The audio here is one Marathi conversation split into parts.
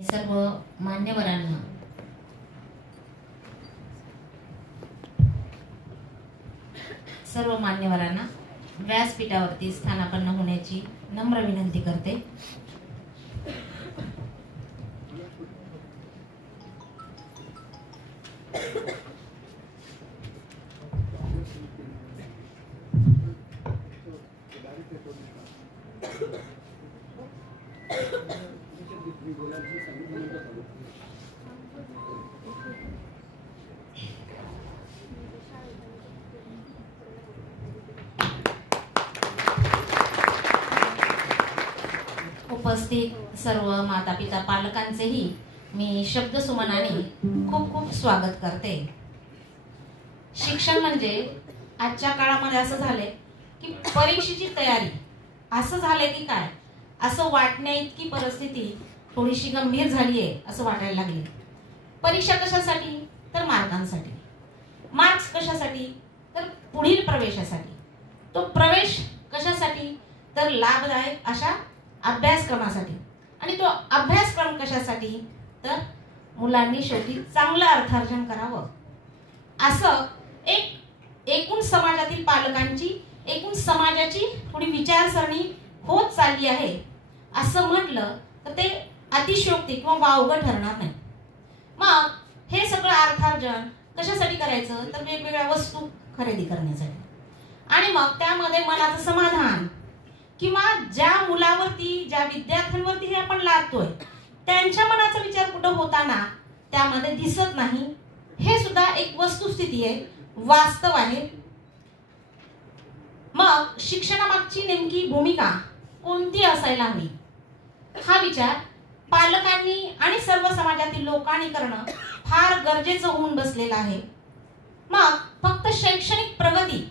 सर्व मान्यवरांना व्यासपीठावरती स्थानापन्न होण्याची नम्र विनंती करते। उपस्थित सर्व माता पिता पालकांचेही मी शब्दसुमनाने खूप खूप स्वागत करते। शिक्षण म्हणजे आजच्या काळामध्ये असं झाले की परीक्षेची तयारी असं झाले की काय असं वाटण्या इतकी परिस्थिती थोडीशी गंभीर झाली आहे असं वाटायला लागले। परीक्षा कशासाठी तर मार्कांसाठी, मार्क्स कशासाठी तर पुढील प्रवेशासाठी, तो प्रवेश कशासाठी तर लाभदायक अशा अभ्यासक्रमासाठी, आणि तो अभ्यासक्रम कशासाठी तर मुलांनी शेवटी चांगलं अर्थार्जन करावं। असं एकूण समाजातील पालकांची, एकूण समाजाची थोडी विचारसरणी होत चालली आहे असं म्हटलं तर ते अतिशयोक्ती किंवा वावगं ठरणार नाही। मग हे सगळं अर्थार्जन कशासाठी करायचं तर वेगवेगळ्या वस्तू खरेदी करण्यासाठी, आणि मग त्यामध्ये मनाचं समाधान किंवा ज्या मुलावरती ज्या विद्यार्थ्यांवरती हे आपण लादतोय त्यांच्या मनाचा विचार कुठं होताना त्यामध्ये दिसत नाही, हे सुद्धा एक वस्तुस्थिती आहे, वास्तव आहे। मग शिक्षणामागची नेमकी भूमिका कोणती असायला हवी हा विचार पालकांनी आणि सर्व समाजातील लोकांनी करणं फार गरजेचं होऊन बसलेलं आहे। मग फक्त शैक्षणिक प्रगती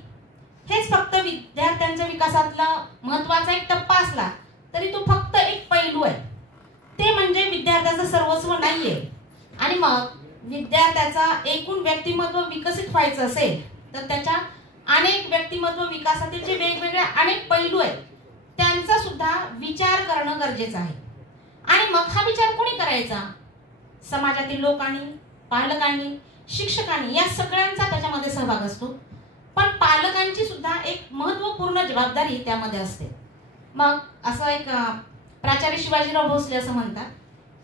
हेच फक्त विद्यार्थ्यांच्या विकासातला महत्त्वाचा एक टप्पा असला तरी तो फक्त एक पैलू आहे, ते म्हणजे विद्यार्थ्याचं सर्वस्व नाहीये। आणि मग विद्यार्थ्याचा एकूण व्यक्तिमत्व विकसित व्हायचं असेल तर त्याच्या अनेक व्यक्तिमत्व विकासातील जे वेगवेगळे अनेक पैलू आहेत त्यांचा सुद्धा विचार करणं गरजेचं आहे। आणि मग हा विचार कोणी करायचा? समाजातील लोकांनी, पालकांनी, शिक्षकांनी, या सगळ्यांचा त्याच्यामध्ये सहभाग असतो। पण पालकांची सुद्धा एक महत्त्वपूर्ण जबाबदारी त्यामध्ये असते। मग असं एक प्राचार्य शिवाजीराव भोसले असं म्हणतात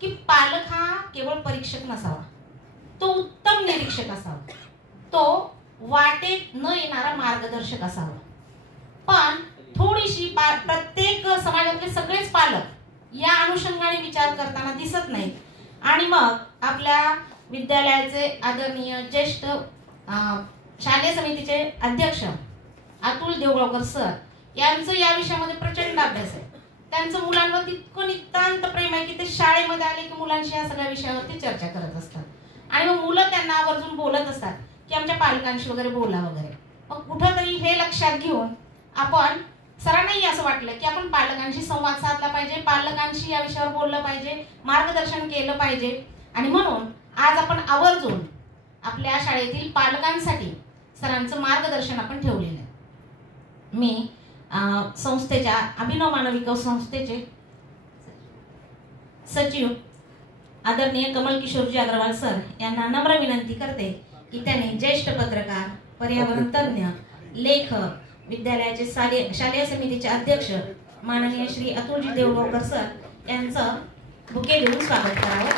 की पालक हा केवळ परीक्षक नसावा, तो उत्तम निरीक्षक असावा, तो वाटेत न येणारा मार्गदर्शक असावा। पण थोडीशी प्रत्येक समाजातले सगळेच पालक या अनुषंगाने विचार करताना दिसत नाहीत। आणि मग आपल्या विद्यालयाचे आदरणीय ज्येष्ठ शालेय समितीचे अध्यक्ष अतुल देवगावकर सर यांचं या विषयामध्ये प्रचंड अभ्यास आहे। त्यांचं मुलांवरती इतकं नितांत प्रेम आहे की ते शाळेमध्ये आले की मुलांशी या सगळ्या विषयावरती चर्चा करत असतात, आणि मग मुलं त्यांना आवर्जून बोलत असतात की आमच्या पालकांशी वगैरे बोला वगैरे। मग कुठंतरी हे लक्षात घेऊन आपण सरांनाही असं वाटलं की आपण पालकांशी संवाद साधला पाहिजे, पालकांशी या विषयावर बोललं पाहिजे, मार्गदर्शन केलं पाहिजे। आणि म्हणून आज आपण आवर्जून आपल्या शाळेतील पालकांसाठी सरांचं मार्गदर्शन आपण ठेवलेलं आहे। मी संस्थेच्या अभिनव मानवी विकास संस्थेचे सचिव आदरणीय कमल किशोरजी अग्रवाल सर यांना नम्र विनंती करते की त्यांनी ज्येष्ठ पत्रकार, पर्यावरण तज्ञ, लेखक, विद्यालयाचे शालेय समितीचे अध्यक्ष माननीय श्री अतुलजी देवगावकर सर यांचं बुके देऊन स्वागत करावं।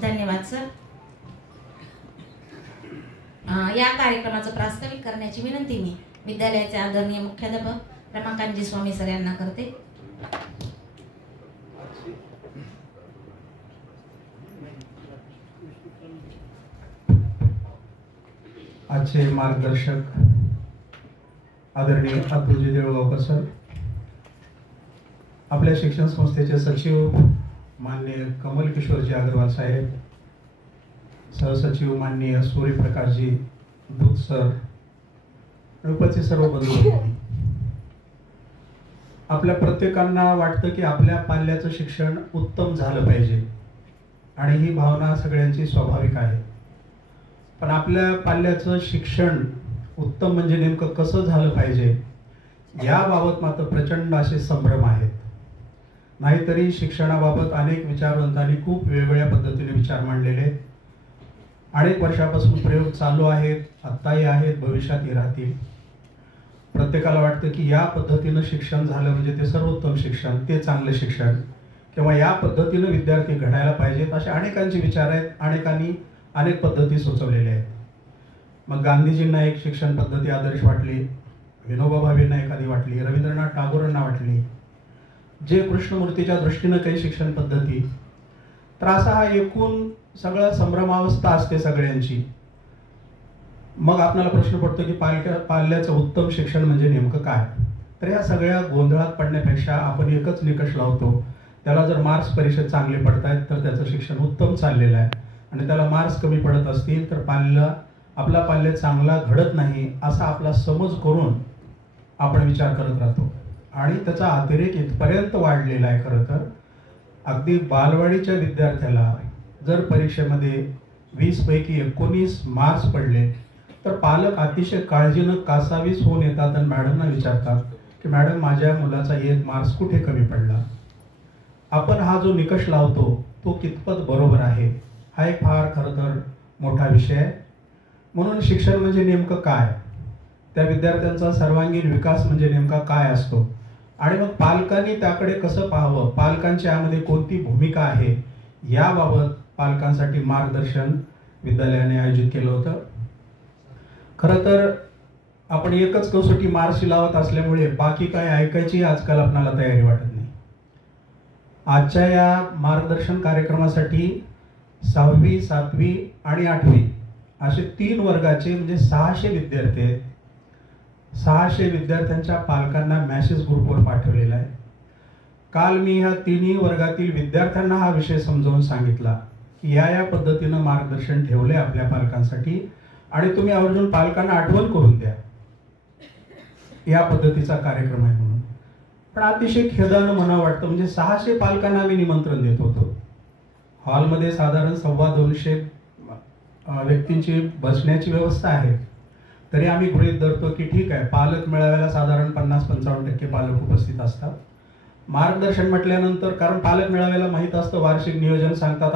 धन्यवाद सर। या कार्यक्रमाचं प्रास्ताविक करण्याची विनंती मी विद्यालयाचे आदरणीय मुख्याध्यापक रमाकांतजी स्वामी सर यांना करते। आजचे मार्गदर्शक आदरणीय अतुलजी देवगावकर सर, आपल्या शिक्षण संस्थेचे सचिव माननीय कमल किशोरजी अग्रवाल साहेब, सहसचिव माननीय सूर्यप्रकाशजी दूत सर, उपस्थित सर्व बंधू भगिनी, आपल्या प्रत्येकांना वाटतं की आपल्या पाल्याचं शिक्षण उत्तम झालं पाहिजे आणि ही भावना सगळ्यांची स्वाभाविक आहे। पण आपल्या पाल्याचं शिक्षण उत्तम म्हणजे नेमकं कसं झालं पाहिजे याबाबत मात्र प्रचंड असे संभ्रम आहेत. नाहीतरी शिक्षणाबाबत अनेक विचारवंतांनी खूप वेगवेगळ्या पद्धतीने विचार मांडलेले आहेत. अनेक वर्षापासून प्रयोग चालू आहेत, आत्ताही आहेत, भविष्यातही राहतील. प्रत्येकाला वाटतं की या पद्धतीनं शिक्षण झालं म्हणजे ते सर्वोत्तम शिक्षण, ते चांगलं शिक्षण, किंवा या पद्धतीनं विद्यार्थी घडायला पाहिजेत, असे अनेकांचे विचार आहेत. अनेकांनी अनेक पद्धती सुचवलेल्या आहेत. मग गांधीजींना एक शिक्षण पद्धती आदर्श वाटली, विनोबा भावेंना एखादी वाटली, रवींद्रनाथ टागोरांना वाटली, जे कृष्णमूर्तीच्या दृष्टीनं काही शिक्षण पद्धती. तर असा हा एकूण सगळं संभ्रमावस्था असते सगळ्यांची. मग आपल्याला प्रश्न पडतो की पाल्याचं उत्तम शिक्षण म्हणजे नेमकं काय. तर या सगळ्या गोंधळात पडण्यापेक्षा आपण एकच निकष लावतो, त्याला जर मार्क्स परीक्षेत चांगले पडतायत तर त्याचं शिक्षण उत्तम चाललेलं आहे, आणि त्याला मार्क्स कमी पडत असतील तर आपला पाल्य चांगला घडत नाही असा आपला समज करून आपण विचार करत राहतो. आणि त्याचा अतिरेक इथपर्यंत वाढलेला आहे. खरं तर अगदी बालवाडीच्या विद्यार्थ्याला जर परीक्षेमध्ये 20 पैकी 19 मार्क्स पडले तर पालक अतिशय काळजीनं कासावीस होऊन येतात आणि मॅडमना विचारतात की मॅडम माझ्या मुलाचा 1 मार्क्स कुठे कमी पडला. आपण हा जो निकष लावतो तो कितपत बरोबर आहे, हा एक फार खरं तर मोठा विषय आहे. म्हणून शिक्षण म्हणजे नेमकं काय, त्या विद्यार्थ्यांचा सर्वांगीण विकास म्हणजे नेमका काय असतो, आणि मग पालकांनी त्याकडे कसं पाहावं, पालकांची यामध्ये कोणती भूमिका आहे, याबाबत पालकांसाठी मार्गदर्शन विद्यालयाने आयोजित केलं होतं. खरं तर आपण एकच कसोटी मार्क्स लावत असल्यामुळे बाकी काय ऐकायची आजकाल आपल्याला तयारी वाटत नाही. आजच्या या मार्गदर्शन कार्यक्रमासाठी 6वी, 7वी आणि 8वी असे 3 वर्गाचे म्हणजे 600 विद्यार्थी आहेत. 600 विद्यार्थ्यांच्या पालकांना मेसेज ग्रुपवर पाठवलेला आहे. काल मी ह्या 3ही वर्गातील विद्यार्थ्यांना हा विषय समजावून सांगितला की या पद्धतीनं मार्गदर्शन ठेवले आपल्या पालकांसाठी, आणि तुम्ही आवर्जून पालकांना आठवण करून द्या या पद्धतीचा कार्यक्रम आहे म्हणून. पण अतिशय खेदानं म्हणावं वाटतं, म्हणजे 600 पालकांना मी निमंत्रण देत होतो. हॉलमध्ये साधारण 250 व्यक्तींची बसण्याची व्यवस्था आहे, तरी आम्ही गृहीत धरतो की ठीक आहे, पालक मेळाव्याला साधारण 50-55% पालक उपस्थित असतात. मार्गदर्शन म्हटल्यानंतर, कारण पालक मेळाव्याला माहीत असतं, वार्षिक नियोजन सांगतात,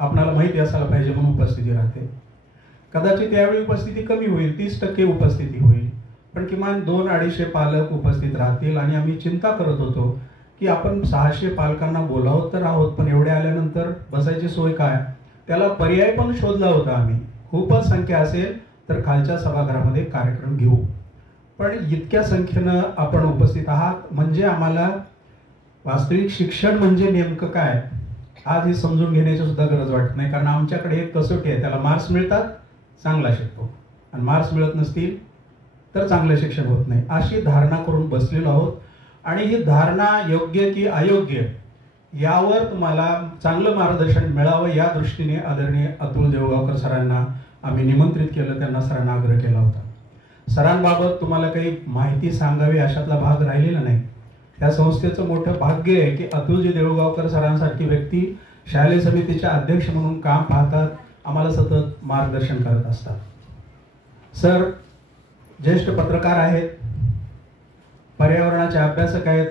आपणाला माहिती असायला पाहिजे म्हणून उपस्थिती राहते. कदाचित यावेळी उपस्थिती कमी होईल, 30% उपस्थिती होईल, पण किमान 200-250 पालक उपस्थित राहतील. आणि आम्ही चिंता करत होतो की आपण 600 पालकांना बोलावत तर आहोत, पण एवढे आल्यानंतर बसायची सोय काय, त्याला पर्याय पण शोधला होता आम्ही. खूपच संख्या असेल तर खालच्या सभागृहामध्ये कार्यक्रम घेऊ, पण इतक्या संख्येनं आपण उपस्थित आहात म्हणजे आम्हाला वास्तविक शिक्षण म्हणजे नेमकं काय आज हे समजून घेण्याची सुद्धा गरज वाटत नाही. कारण आमच्याकडे एक कसोटी आहे, त्याला मार्क्स मिळतात चांगला शिकतो, आणि मार्क्स मिळत नसतील तर चांगलं शिक्षण होत नाही, अशी धारणा करून बसलेलो आहोत. आणि ही धारणा योग्य की अयोग्य यावर तुम्हाला चांगलं मार्गदर्शन मिळावं या दृष्टीने आदरणीय अतुल देऊळगावकर सरांना आम्ही निमंत्रित केलं, त्यांना सरांना आग्रह केला होता. सरांबाबत तुम्हाला काही माहिती सांगावी अशातला भाग राहिलेला नाही. त्या संस्थेचं मोठं भाग्य आहे की अतुलजी देऊळगावकर सरांसारखी व्यक्ती शालेय समितीच्या अध्यक्ष म्हणून काम पाहतात, आम्हाला सतत मार्गदर्शन करत असतात. सर ज्येष्ठ पत्रकार आहेत, पर्यावरणाचे अभ्यासक आहेत,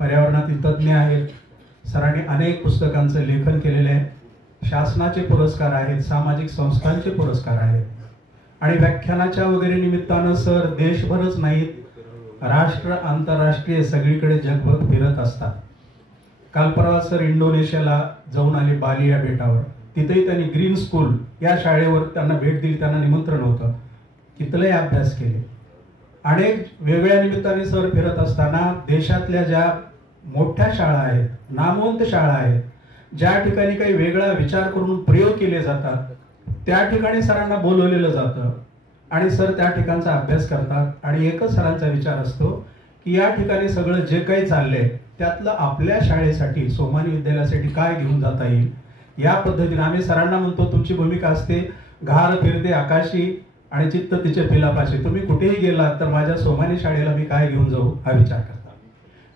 पर्यावरणातील तज्ज्ञ आहेत. सरांनी अनेक पुस्तकांचं लेखन केलेलं आहे, शासनाचे पुरस्कार आहेत, सामाजिक संस्थांचे पुरस्कार आहेत, आणि व्याख्यानाच्या वगैरे निमित्तानं सर देशभरच नाहीत, राष्ट्र आंतरराष्ट्रीय सगळीकडे जगभर फिरत असतात. काल परवा सर इंडोनेशियाला जाऊन आले, बाली या बेटावर. तिथेही त्यांनी ग्रीन स्कूल या शाळेवर त्यांना भेट दिली, त्यांना निमंत्रण होतं, तिथले अभ्यास केले. अनेक वेगळ्या निमित्ताने सर फिरत असताना देशातल्या ज्या मोठ्या शाळा आहेत, नामवंत शाळा आहेत, ज्या ठिकाणी काही वेगळा विचार करून प्रयोग केले जातात, त्या ठिकाणी सरांना बोलवलेलं जातं आणि सर त्या ठिकाणचा अभ्यास करतात. आणि एकच सरांचा विचार असतो की या ठिकाणी सगळं जे काही चाललंय त्यातलं आपल्या शाळेसाठी, सोमानी विद्यालयासाठी काय घेऊन जाता येईल या पद्धतीने आम्ही सरांना म्हणतो. तुमची भूमिका असते घार फिरते आकाशी आणि चित्त तिचे फिलापाशी, तुम्ही कुठेही गेलात तर माझ्या सोमानी शाळेला मी काय घेऊन जाऊ हा विचार करता.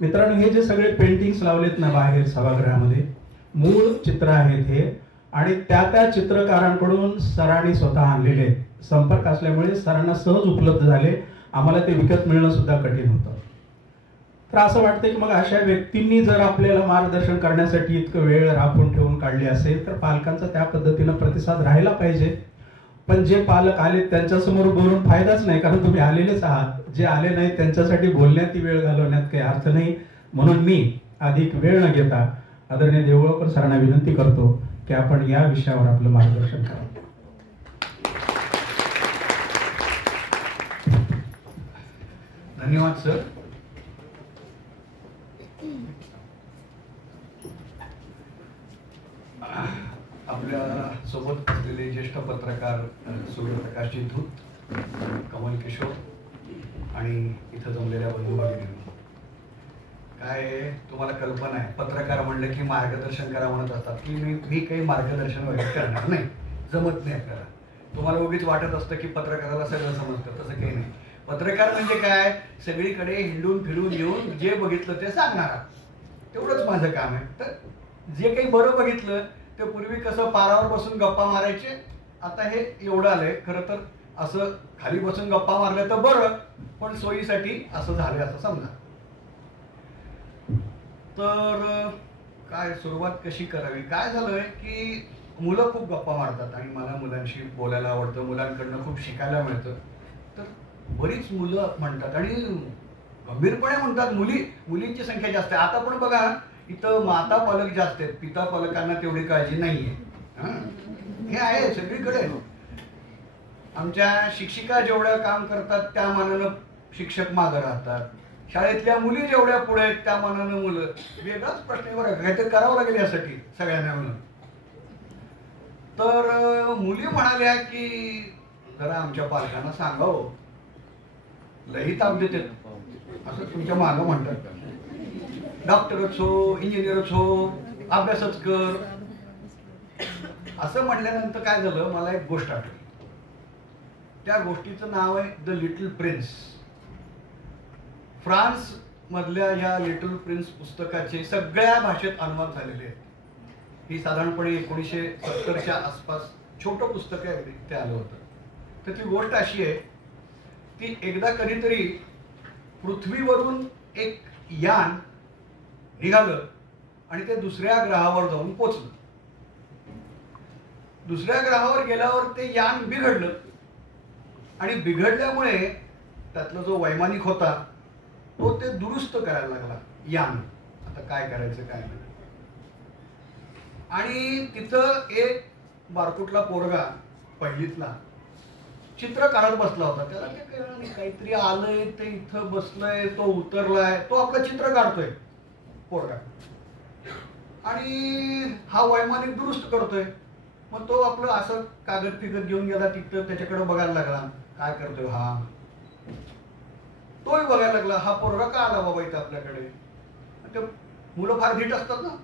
मित्रांनो, हे जे सगळे पेंटिंग्स लावलेत ना बाहेर सभागृहामध्ये, मूळ चित्र आहेत हे, आणि त्या चित्रकारांकडून सरांनी स्वतः आणलेले आहेत. संपर्क असल्यामुळे सरांना सहज उपलब्ध झाले, आम्हाला ते विकत मिळणं सुद्धा कठीण होतं. तर असं वाटतं की मग अशा व्यक्तींनी जर आपल्याला मार्गदर्शन करण्यासाठी इतकं वेळ राखून ठेवून काढली असेल तर पालकांचा त्या पद्धतीनं प्रतिसाद राहिला पाहिजे. पण जे पालक आले त्यांच्यासमोर बोलून फायदाच नाही, कारण तुम्ही आलेलेच आहात. जे आले नाही त्यांच्यासाठी बोलण्यात वेळ घालवण्यात काही अर्थ नाही. म्हणून मी अधिक वेळ न घेता आदरणीय देवळकर सरांना विनंती करतो की आपण या विषयावर आपलं मार्गदर्शन करावं. धन्यवाद सर. आपल्या सोबत असलेले ज्येष्ठ पत्रकार सूर्यप्रकाशजी धूत, कमल किशोर आणि इथं जमलेल्या बंधू भगिनींनो, काय तुम्हाला कल्पना आहे, पत्रकार म्हणलं की मार्गदर्शन करा म्हणत असतात की मी काही मार्गदर्शन वगैरे करणार नाही, जमत नाही आपल्याला. तुम्हाला उगीच वाटत असतं की पत्रकाराला सगळं समजतं, तसं काही नाही. पत्रकार म्हणजे काय, सगळीकडे हिंडून फिरून येऊन जे बघितलं ते सांगणारा, तेवढंच माझं काम आहे. तर जे काही बरं बघितलं ते पूर्वी कसं पारावर बसून गप्पा मारायचे, आता हे एवढं आलंय. खरं तर असं खाली बसून गप्पा मारल्या तर बरं, पण सोयीसाठी असं झालंय असं समजा. तर काय सुरुवात कशी करावी, काय झालंय की मुलं खूप गप्पा मारतात आणि मला मुलांशी बोलायला आवडतं, मुलांकडनं खूप शिकायला मिळतं. तर बरीच मुलं म्हणतात आणि गंभीरपणे म्हणतात, मुलींची संख्या जास्त आहे. आता पण बघा इथं माता पालक जास्त आहेत, पिता पालकांना तेवढी काळजी नाहीये. हे आहे सगळीकडे. आमच्या शिक्षिका जेवढं काम करतात त्या मानानं शिक्षक मागं राहतात. शाळेतल्या मुली जेवढ्या पुढे आहेत त्या मानानं मुलं. वेगळाच प्रश्न बरं, काहीतरी करावं लागेल यासाठी सगळ्यांना म्हणून. तर मुली म्हणाल्या की जरा आमच्या पालकांना सांगावं, लई ताप देते असं तुमच्या मागं म्हणतात. डॉक्टरच हो, इंजिनियरच हो, अभ्यासच कर. असं म्हणल्यानंतर काय झालं, मला एक गोष्ट आठवली. त्या गोष्टीचं नाव आहे द लिटल प्रिन्स. फ्रान्स मधल्या या लिटल प्रिन्स पुस्तकाचे सगळ्या भाषेत अनुवाद झालेले आहेत. ही साधारणपणे 1970च्या आसपास छोटं पुस्तक आहे, ते आलं होतं. तर ती गोष्ट अशी आहे की एकदा कधीतरी पृथ्वीवरून एक यान निघालं आणि ते दुसऱ्या ग्रहावर जाऊन पोचलं. दुसऱ्या ग्रहावर गेल्यावर ते यान बिघडलं आणि बिघडल्यामुळे त्यातला जो वैमानिक होता तो ते दुरुस्त करायला लागला यान. आता काय करायचं काय नाही. आणि तिथं एक बारकुटला पोरगा पहिलीतला चित्र काढत बसला होता. त्याला ते कळलं नाही, काहीतरी आलंय, ते इथं बसलंय, तो उतरलाय, तो आपलं चित्र काढतोय पोरगा आणि हा वैमानिक दुरुस्त करतोय. मग तो आपलं असं कागद फिगत घेऊन गेला तिथं, त्याच्याकडे बघायला लागला, काय करतोय हा. तोही बघायला लागला, हा पोरगा का आला बाबा इथं आपल्याकडे. ते मुलं फार धीट असतात ना,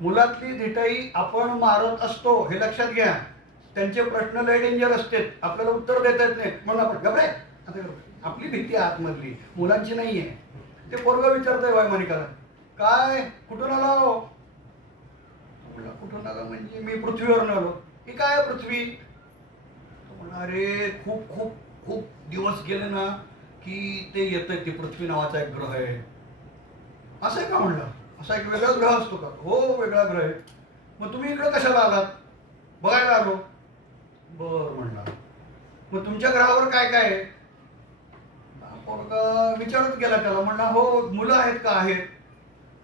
मुलातली धिटाई आपण मारत असतो हे लक्षात घ्या. त्यांचे प्रश्न लय डेंजर असते, आपल्याला उत्तर देता येत नाही म्हणून आपण घबरे. आपली भीती आतमधली, मुलांची नाहीये. ते पोरगा विचारतंय वैमानिकाला, काय कुठून आला हो. कुठून आला म्हणजे मी पृथ्वीवरून आलो. ही काय पृथ्वी. अरे खूप खूप खूप दिवस गेले ना की ते येतंय, ते पृथ्वी नावाचा एक ग्रह आहे. असं आहे का म्हणलं, असा एक वेगळा ग्रह असतो का. हो वेगळा ग्रह आहे. मग तुम्ही इकडे कशाला आलात. बघायला आलो. बर म्हणला, मग तुमच्या ग्रहावर काय काय आहे. पोरगा विचारत गेला त्याला, म्हणला हो मुलं आहेत का. आहेत.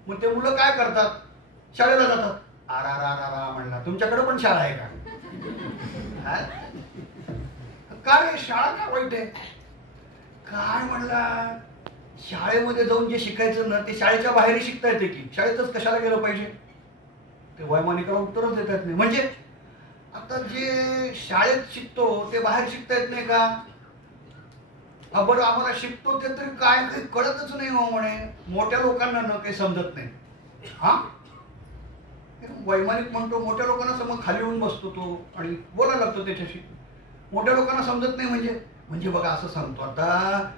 मग ते मुलं काय करतात. शाळेला जातात. आरा म्हणला, तुमच्याकडे पण शाळा आहे का. काय शाळा काय वाईट आहे. काय म्हणला, शाळेमध्ये जाऊन जे शिकायचं ना ते शाळेच्या बाहेर शिकता येते की, शाळेतच कशाला गेलं पाहिजे. ते वैमानिकाला उत्तरच देता येत नाही. म्हणजे आता जे शाळेत शिकतो ते बाहेर शिकता येत नाही का. बरं आम्हाला शिकतो ते तरी काय काही कळतच नाही हो म्हणे. मोठ्या लोकांना न काही समजत नाही. हा वैमानिक म्हणतो मोठ्या लोकांना समज, खाली येऊन बसतो तो आणि बोलायला लागतो त्याच्याशी. मोठ्या लोकांना समजत नाही म्हणजे बघा असं सांगतो. आता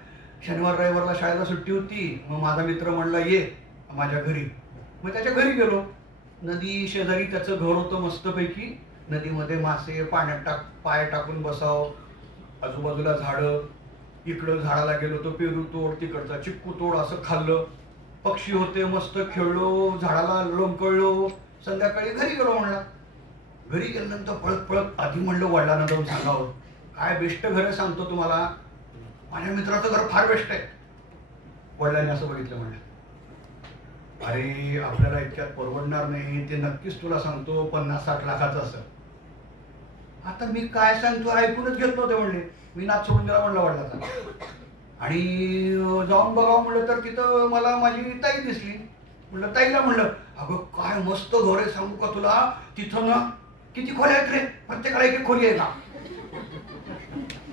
शनिवार रविवारला शाळेला सुट्टी होती, मग माझा मित्र म्हणला ये माझ्या घरी. मग त्याच्या घरी गेलो. नदी शेजारी त्याचं घर होतं मस्तपैकी. नदीमध्ये मासे, पाण्यात पाय टाकून बसाव, आजूबाजूला झाडं. इकडं झाडाला गेलो तो पेरू तोड, तिकडचा चिक्कू तोड, असं खाल्लं. पक्षी होते, मस्त खेळलो, झाडाला लोंबकळलो. संध्याकाळी घरी गेलो. म्हणला घरी गेल्यानंतर पळत पळत आधी म्हणलं वडिलांना जाऊन सांगावं, काय बेस्ट घर आहे सांगतो तुम्हाला, माझ्या मित्राचं घर फार बेस्ट आहे. वडिलांनी असं बघितलं. म्हणलं अरे आपल्याला इतक्यात परवडणार नाही, ते नक्कीच तुला सांगतो 50-60 लाखाचं असं. आता मी काय सांगतो ऐकूनच घेत नव्हते. म्हणले मी नाच सोडून दिला म्हणलं वडिलाचा. आणि जाऊन बघावं म्हणलं तर तिथं मला माझी ताई दिसली. म्हणलं ताईला म्हणलं अगं काय मस्त घर आहे सांगू का तुला, तिथं ना किती खोल्या आहेत रे, प्रत्येकाला एक खोली आहे का.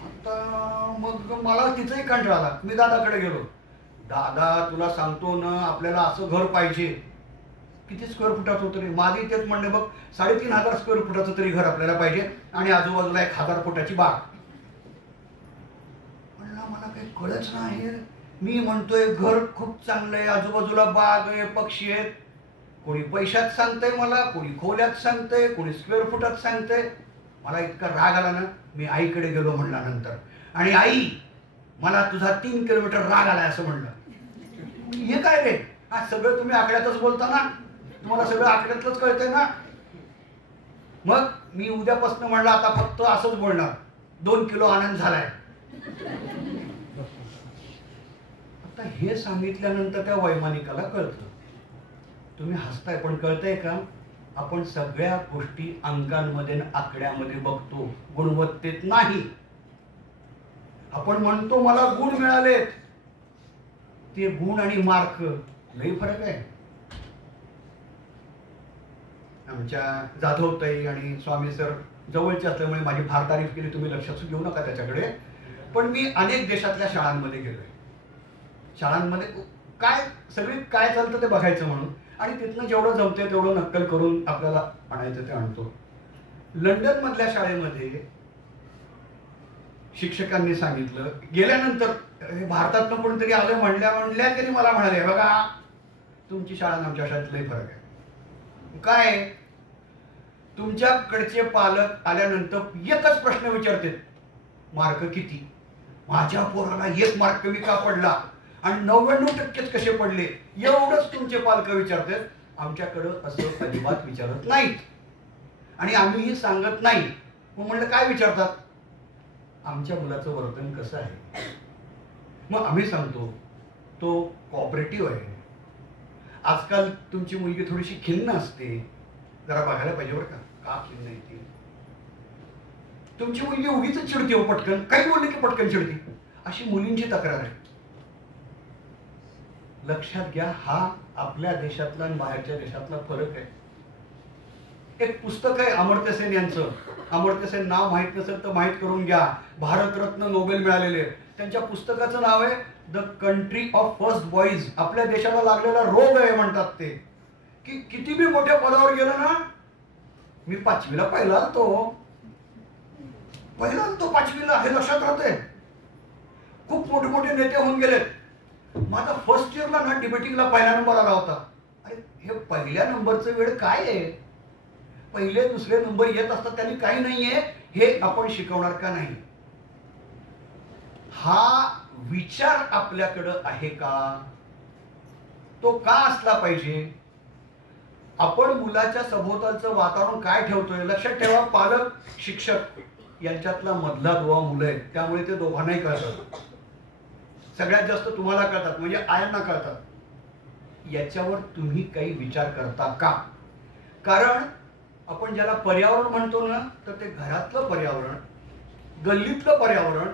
आता मग मला तिथंही कंटाळा आला. मी दादाकडे गेलो. दादा तुला सांगतो ना आपल्याला असं घर पाहिजे. किती स्क्वेअर फुटाचं होतं रे, माझे तेच म्हणणे बघ 3500 स्क्वेअर फुटाचं तरी घर आपल्याला पाहिजे आणि आजूबाजूला 1000 फुटाची बाग. म्हणलं मला काही कळच नाही. मी म्हणतोय घर खूप चांगलं आहे, आजूबाजूला बाग आहे, पक्षी आहेत. कोणी पैशात सांगतंय मला, कोणी खोल्यात सांगतंय, कोणी स्क्वेअर फुटात सांगतंय. मला इतका राग आला ना, मी आईकडे गेलो म्हणला नंतर. आणि आई मला तुझा 3 किलोमीटर राग आलाय असं म्हणलं. हे काय रे, हा सगळं तुम्ही आकड्यातच बोलता ना, तुम्हाला सगळं आकड्यातलंच कळतंय ना. मग मी उद्यापासून म्हणलं आता फक्त असंच बोलणार, 2 किलो आनंद झालाय. आता हे सांगितल्यानंतर त्या वैमानिकाला कळतं. तुम्ही हसताय पण कळतंय का, आपण सगळ्या गोष्टी अंकांमध्ये आकड्यामध्ये बघतो, गुणवत्तेत नाही. आपण म्हणतो मला गुण मिळालेत, ते गुण आणि मार्क लई फरक आहे. आमच्या जाधवताई आणि स्वामी सर जवळचे असल्यामुळे माझी फार तारीफ केली, तुम्ही लक्षात घेऊ नका त्याच्याकडे. पण मी अनेक देशातल्या शाळांमध्ये गेलोय. शाळांमध्ये काय सगळी काय चालतं ते बघायचं म्हणून, आणि तिथनं जेवढं जमतंय तेवढं नक्कल करून आपल्याला आणायचं ते आणतो. लंडन मधल्या शाळेमध्ये शिक्षकांनी सांगितलं, गेल्यानंतर भारतातनं कोणतरी आलं म्हणल्या त्यांनी मला म्हणाले बघा तुमची शाळा आणि आमच्या शाळेत लई फरक आहे. काय, तुमच्याकडचे पालक आल्यानंतर एकच प्रश्न विचारतात, मार्क किती. माझ्या पोराला 1 मार्क कमी का पडला आणि 99% कसे पडले, एवढंच तुमचे पालक विचारतात. आमच्याकडं असं अजिबात विचारत नाहीत आणि आम्हीही सांगत नाही. मग म्हणलं काय विचारतात, आमच्या मुलाचं वर्तन कसं आहे. मग आम्ही सांगतो तो कॉपरेटिव्ह आहे. आजकाल तुमची मुलगी थोडीशी खिन्न असते, जरा बघायला पाहिजे बरं का खिन्न आहे ती. तुमची मुलगी उगीच चिडते हो, पटकन काही बोलले की पटकन चिडते, अशी मुलींची तक्रार आहे. लक्षात घ्या, हा आपल्या देशातला आणि बाहेरच्या देशातला फरक आहे. एक पुस्तक आहे अमर्त्य सेन यांचं, अमर्त्य सेन नाव माहित नसेल तर माहित करून घ्या, भारतरत्न नोबेल मिळालेले. त्यांच्या पुस्तकाचं नाव आहे the country of first boys. आपल्या देशाला लागलेला रोग आहे म्हणतात ते, की किती बी मोठ्या पदावर गेलं ना, मी 5वीला पहिला आलतो 5वीला, हे लक्षात राहते. खूप मोठे मोठे नेते होऊन गेलेत. माझा फर्स्ट इयरला ना डिबेटिंगला पहिला नंबर आला होता. अरे हे पहिल्या नंबरचं वेळ काय आहे, पहिले दुसरे नंबर येत असतात त्यांनी काही नाहीये, हे आपण शिकवणार का नाही. हा विचार आपल्याकडं आहे का, तो का असला पाहिजे. आपण मुलाच्या सभोवतालचं वातावरण काय ठेवतोय. लक्षात ठेवा, पालक शिक्षक यांच्यातला मधला दुवा मुलं आहेत, त्यामुळे ते दोघांनाही कळतात. सगळ्यात जास्त तुम्हाला कळतात, म्हणजे आयांना कळतात. याच्यावर तुम्ही काही विचार करता का. कारण आपण ज्याला पर्यावरण म्हणतो ना, तर ते घरातलं पर्यावरण, गल्लीतलं पर्यावरण,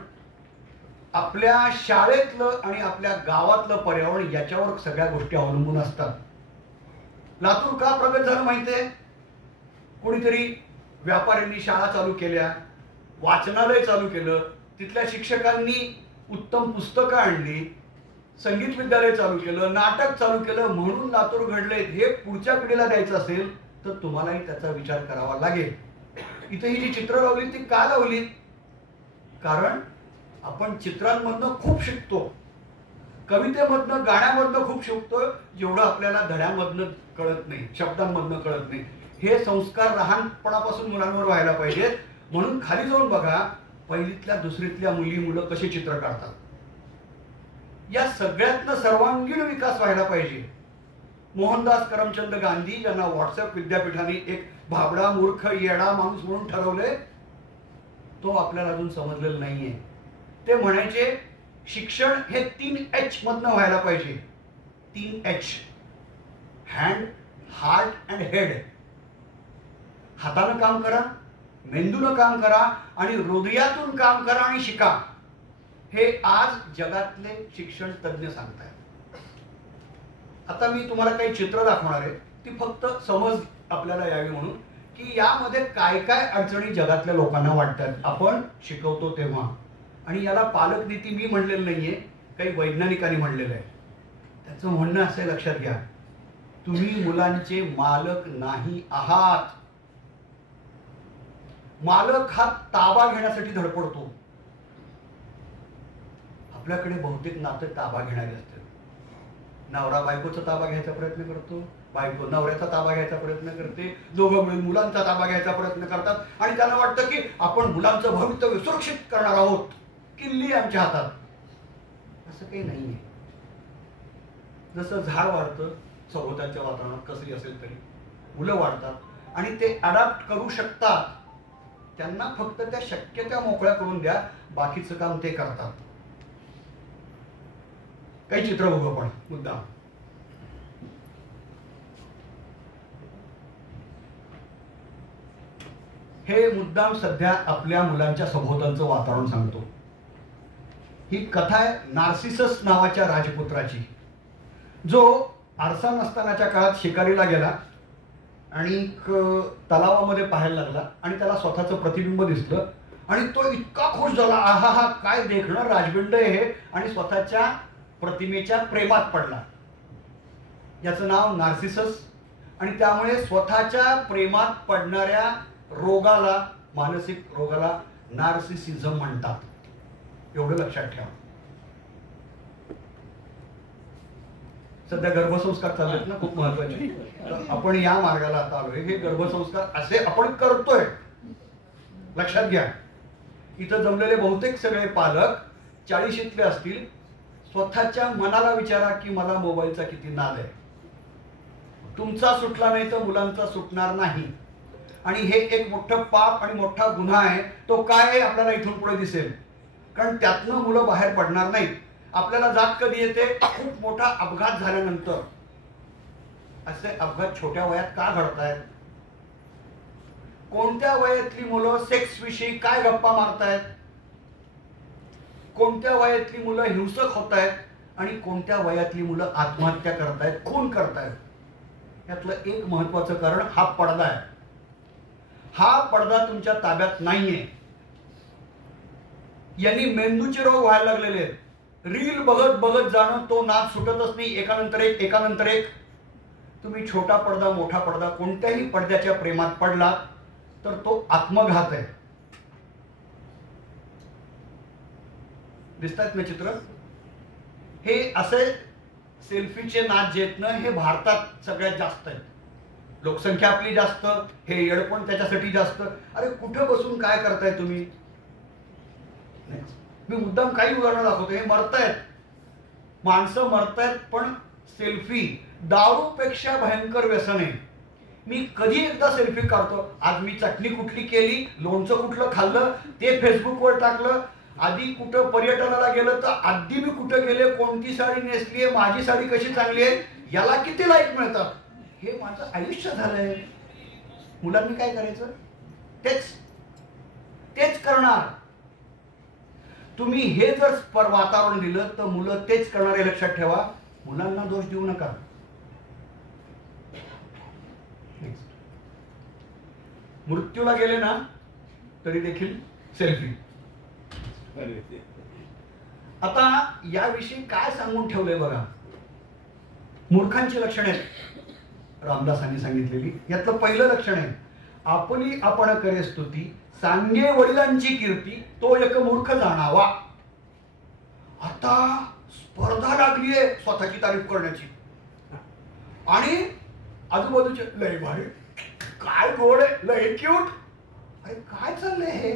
आपल्या शाळेतलं आणि आपल्या गावातलं पर्यावरण, याच्यावर सगळ्या गोष्टी अवलंबून असतात. लातूर का प्रगत झालं माहितीये, कोणीतरी व्यापाऱ्यांनी शाळा चालू केल्या, वाचनालय चालू केलं, तिथल्या शिक्षकांनी उत्तम पुस्तकं आणली, संगीत विद्यालय चालू केलं, नाटक चालू केलं, म्हणून लातूर घडले. हे पुढच्या पिढीला द्यायचं असेल तर तुम्हालाही त्याचा विचार करावा लागेल. इथे ही जी चित्र लावली ती का लावली, कारण आपण चित्रांमधनं खूप शिकतो, कवितेमधनं गाण्यामधनं खूप शिकतो, जेवढं आपल्याला धड्यामधनं कळत नाही, शब्दांमधनं कळत नाही. हे संस्कार लहानपणापासून मुलांवर व्हायला पाहिजेत. म्हणून खाली जाऊन बघा, पहिलीतल्या दुसरीतल्या मुली मुलं कशी चित्र काढतात. या सगळ्यातनं सर्वांगीण विकास व्हायला पाहिजे. मोहनदास करमचंद गांधी ज्यांना व्हॉट्सअप विद्यापीठाने एक भाबडा मूर्ख येडा माणूस म्हणून ठरवले, तो आपल्याला अजून समजलेला नाहीये. ते म्हणायचे शिक्षण हे 3H मधनं व्हायला पाहिजे. 3H, hand, heart and head. हातानं काम करा, मेंदूनं काम करा आणि हृदयातून काम करा आणि शिका. हे आज जगातले शिक्षण तज्ज्ञ सांगतायत. आता मी तुम्हाला काही चित्र दाखवणार आहे, ती फक्त समज आपल्याला यावी म्हणून की यामध्ये काय काय अडचणी जगातल्या लोकांना वाटतात आपण शिकवतो तेव्हा. आणि याला पालक नीती मी म्हणलेलं नाहीये, काही वैज्ञानिकांनी म्हणलेलं आहे. त्याचं म्हणणं असं लक्षात घ्या, तुम्ही मुलांचे मालक नाही आहात. मालक हा ताबा घेण्यासाठी धडपडतो. आपल्याकडे बहुतेक नाते ताबा घेणारे असतात. नवरा बायकोचा ताबा घ्यायचा प्रयत्न करतो, बायको नवऱ्याचा ताबा घ्यायचा प्रयत्न करते, दोघं मिळून मुलांचा ताबा घ्यायचा प्रयत्न करतात आणि त्यांना वाटतं की आपण मुलांचं भवितव्य सुरक्षित करणार आहोत, किल्ली आमच्या हातात. असं काही नाहीये. जसं झाड वाढतं सभोवतालच्या वातावरणात कसंही असेल तरी, मुलं वाढतात आणि ते अडॅप्ट करू शकतात. त्यांना फक्त त्या शक्यता मोकळ्या करून द्या, बाकीचं काम ते करतात. काही चित्र बघू आपण मुद्दाम. हे मुद्दाम सध्या आपल्या मुलांच्या सभोवतालचं वातावरण सांगतो. ही कथा आहे नार्सिसस नावाच्या राजपुत्राची, जो आरसा नसतानाच्या काळात शिकारीला गेला आणि तलावामध्ये पाहायला लागला आणि त्याला स्वतःचं प्रतिबिंब दिसलं आणि तो इतका खुश झाला, आहा हा काय देखणं राजबिंड आहे, आणि स्वतःच्या प्रतिमेच्या प्रेमात पडला. याचं नाव नार्सिसस. आणि त्यामुळे स्वतःच्या प्रेमात पडणाऱ्या रोगाला, मानसिक रोगाला नार्सिसिझम म्हणतात. एवढं लक्षात ठेवा. सध्या गर्भसंस्कार चाललेत ना, खूप महत्वाचे. आपण या मार्गाला आता आलोय. हे गर्भसंस्कार असे आपण करतोय, लक्षात घ्या. इथं जमलेले बहुतेक सगळे पालक 40शीतले असतील. स्वतःच्या मनाला विचारा की मला मोबाईलचा किती नाद आहे. तुमचा सुटला नाही तर मुलांचा सुटणार नाही. आणि हे एक मोठं पाप आणि मोठा गुन्हा आहे. तो काय आहे आपल्याला इथून पुढे दिसेल, कारण त्यातनं मुलं बाहेर पडणार नाहीत. आपल्याला जात कधी येते, खूप मोठा अपघात झाल्यानंतर. असे अपघात छोट्या वयात का घडतायत? कोणत्या वयातली मुलं सेक्स विषयी काय गप्पा मारतायत, कोणत्या वयातली मुलं हिंसक होत आहेत आणि कोणत्या वयातली मुलं आत्महत्या करतायत, खून करतायत. यातलं एक महत्वाचं कारण हा पडदा आहे. हा पडदा तुमच्या ताब्यात नाहीये. यांनी मेंदूचे रोग व्हायला लागलेले आहेत. रील बघत बघत जाणं, तो नाद सुटतच नाही, एकानंतर एक एकानंतर एक. तुम्ही छोटा पडदा मोठा पडदा कोणत्याही पडद्याच्या प्रेमात पडला तर तो आत्मघात आहे. दिसतात ना चित्र? हे असे सेल्फीचे नाद जे आहेत ना, हे भारतात सगळ्यात जास्त आहेत. लोकसंख्या आपली जास्त, हे येडपण त्याच्यासाठी जास्त. अरे कुठं बसून काय करताय तुम्ही? मी मुद्दाम काही उदाहरणं दाखवतो. हे मरतायत, माणसं मरतायत, पण सेल्फी दारूपेक्षा भयंकर व्यसन आहे. मी कधी एकदा सेल्फी काढतो. आज मी चटणी कुठली केली, लोणचं कुठलं खाल्लं, ते फेसबुकवर टाकलं. आधी कुठं पर्यटनाला गेलं तर आधी मी कुठं गेले, कोणती साडी नेसली आहे, माझी साडी कशी चांगली आहे, याला किती लाईक मिळतात. हे माझं आयुष्य झालंय. मुलांनी काय करायचं? तेच करणार. तुम्ही हे जर वातावरण दिलं तर मुलं तेच करणार हे लक्षात ठेवा. मुलांना दोष देऊ नका. मृत्यूला गेले ना तरी देखील सेल्फी. आता याविषयी काय सांगून ठेवलंय बघा. मूर्खांची लक्षणे रामदासांनी सांगितलेली. यातलं पहिलं लक्षण आहे, आपली आपण करे स्तुती, सांगे वडिलांची कीर्ती, तो एक मूर्ख जाणावा. आता स्पर्धा लागली आहे स्वतःची तारीफ करण्याची. आणि आजूबाजूचे लय भारी, काय गोड आहे, लय क्यूट. अरे काय चाललंय हे?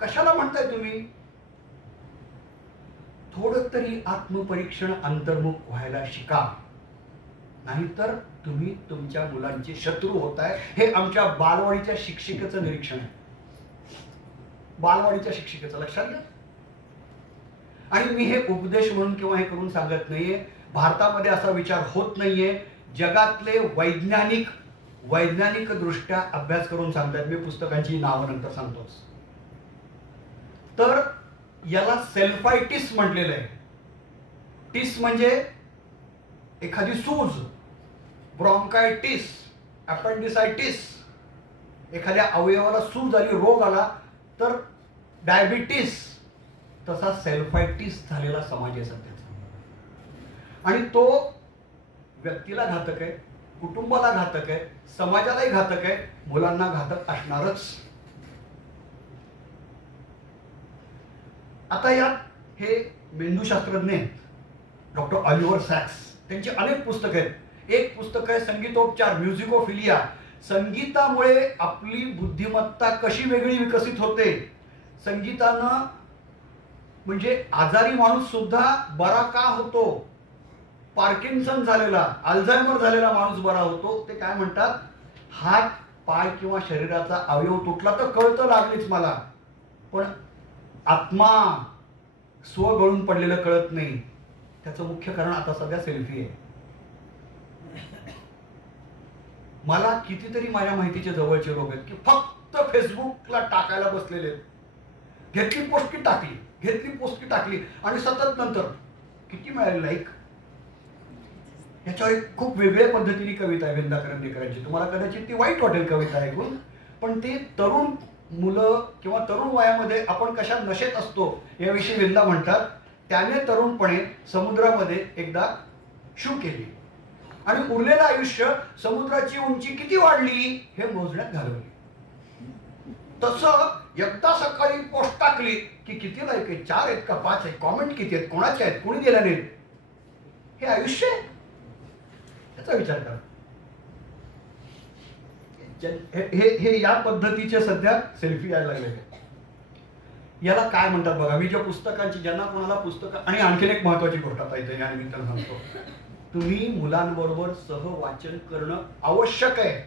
कशाला म्हणताय तुम्ही? थोडं तरी आत्मपरीक्षण अंतर्मुख व्हायला शिका, नाहीतर तुम्ही तुमच्या मुलांचे शत्रू होताय. हे आमच्या बालवाडीच्या शिक्षिकेचं निरीक्षण आहे. बालवाडीच्या शिक्षिकेचं लक्षात घ्या. आणि मी हे उपदेश म्हणून किंवा हे करून सांगत नाहीये. भारतामध्ये असा विचार होत नाहीये. जगातले वैज्ञानिक दृष्ट्या अभ्यास करून सांगतात. मी पुस्तकांची नावं नंतर सांगतोच. तर याला सेल्फायटिस म्हटलेलं आहे. टिस म्हणजे एखादी सूज, ब्रॉन्कायटिस, अपेंडिसायटिस, एखाद्या अवयवाला सूज आली, रोग आला तर डायबिटीस, तसा सेल्फायटिस झालेला समाज आहे सध्याचा. आणि तो व्यक्तीला घातक आहे, कुटुंबाला घातक आहे, समाजालाही घातक आहे, मुलांना घातक असणारच. आता यात हे मेंदूशास्त्रज्ञ डॉक्टर ऑलिव्हर सॅक्स, त्यांची अनेक पुस्तकं आहेत. एक पुस्तक आहे संगीतोपचार, म्युझिकोफिलिया. संगीतामुळे आपली बुद्धिमत्ता कशी वेगळी विकसित होते. संगीतानं म्हणजे आजारी माणूस सुद्धा बरा का होतो. पार्किन्सन झालेला, अल्झायमर झालेला माणूस बरा होतो. ते काय म्हणतात, हात, पाय किंवा शरीराचा अवयव तुटला तर कळतं लागलीच मला, पण आत्मा स्व गळून पडलेलं कळत नाही. त्याचं मुख्य कारण आता सध्या सेल्फी आहे. मला कितीतरी माझ्या माहितीचे जवळचे लोक आहेत की फक्त फेसबुकला टाकायला बसलेले आहेत. घेतली पोस्ट की टाकली, घेतली पोस्ट की टाकली, आणि सतत नंतर किती मिळाली लाईक. याच्यावर एक खूप वेगळ्या पद्धतीने कविता आहे विंदा करंदीकरांची. तुम्हाला कदाचित ती वाईट वाटेल कविता ऐकून, पण ते तरुण मुलं किंवा तरुण वयामध्ये आपण कशा नशेत असतो याविषयी विंदा म्हणतात. त्याने तरुणपणे समुद्रामध्ये एकदा शू केली आणि उरलेलं आयुष्य समुद्राची उंची किती वाढली हे मोजण्यात घालवली. तसं एकदा सकाळी पोस्ट टाकली की किती लाईक आहे, 4 आहेत का 5 आहेत, कॉमेंट किती आहेत, कोणाचे आहेत, कोणी दिल्या नाहीत, हे आयुष्य आहे. याचा विचार करा. हे या पद्धतीचे सध्या सेल्फी यायला लागले. याला काय म्हणतात बघा. मी ज्या पुस्तकांची, ज्यांना कोणाला पुस्तकं, आणि आणखीन एक महत्वाची गोष्ट आता इथे या निमित्तानं सांगतो, तुम्ही मुलांबरोबर सहवाचन करणं आवश्यक आहे.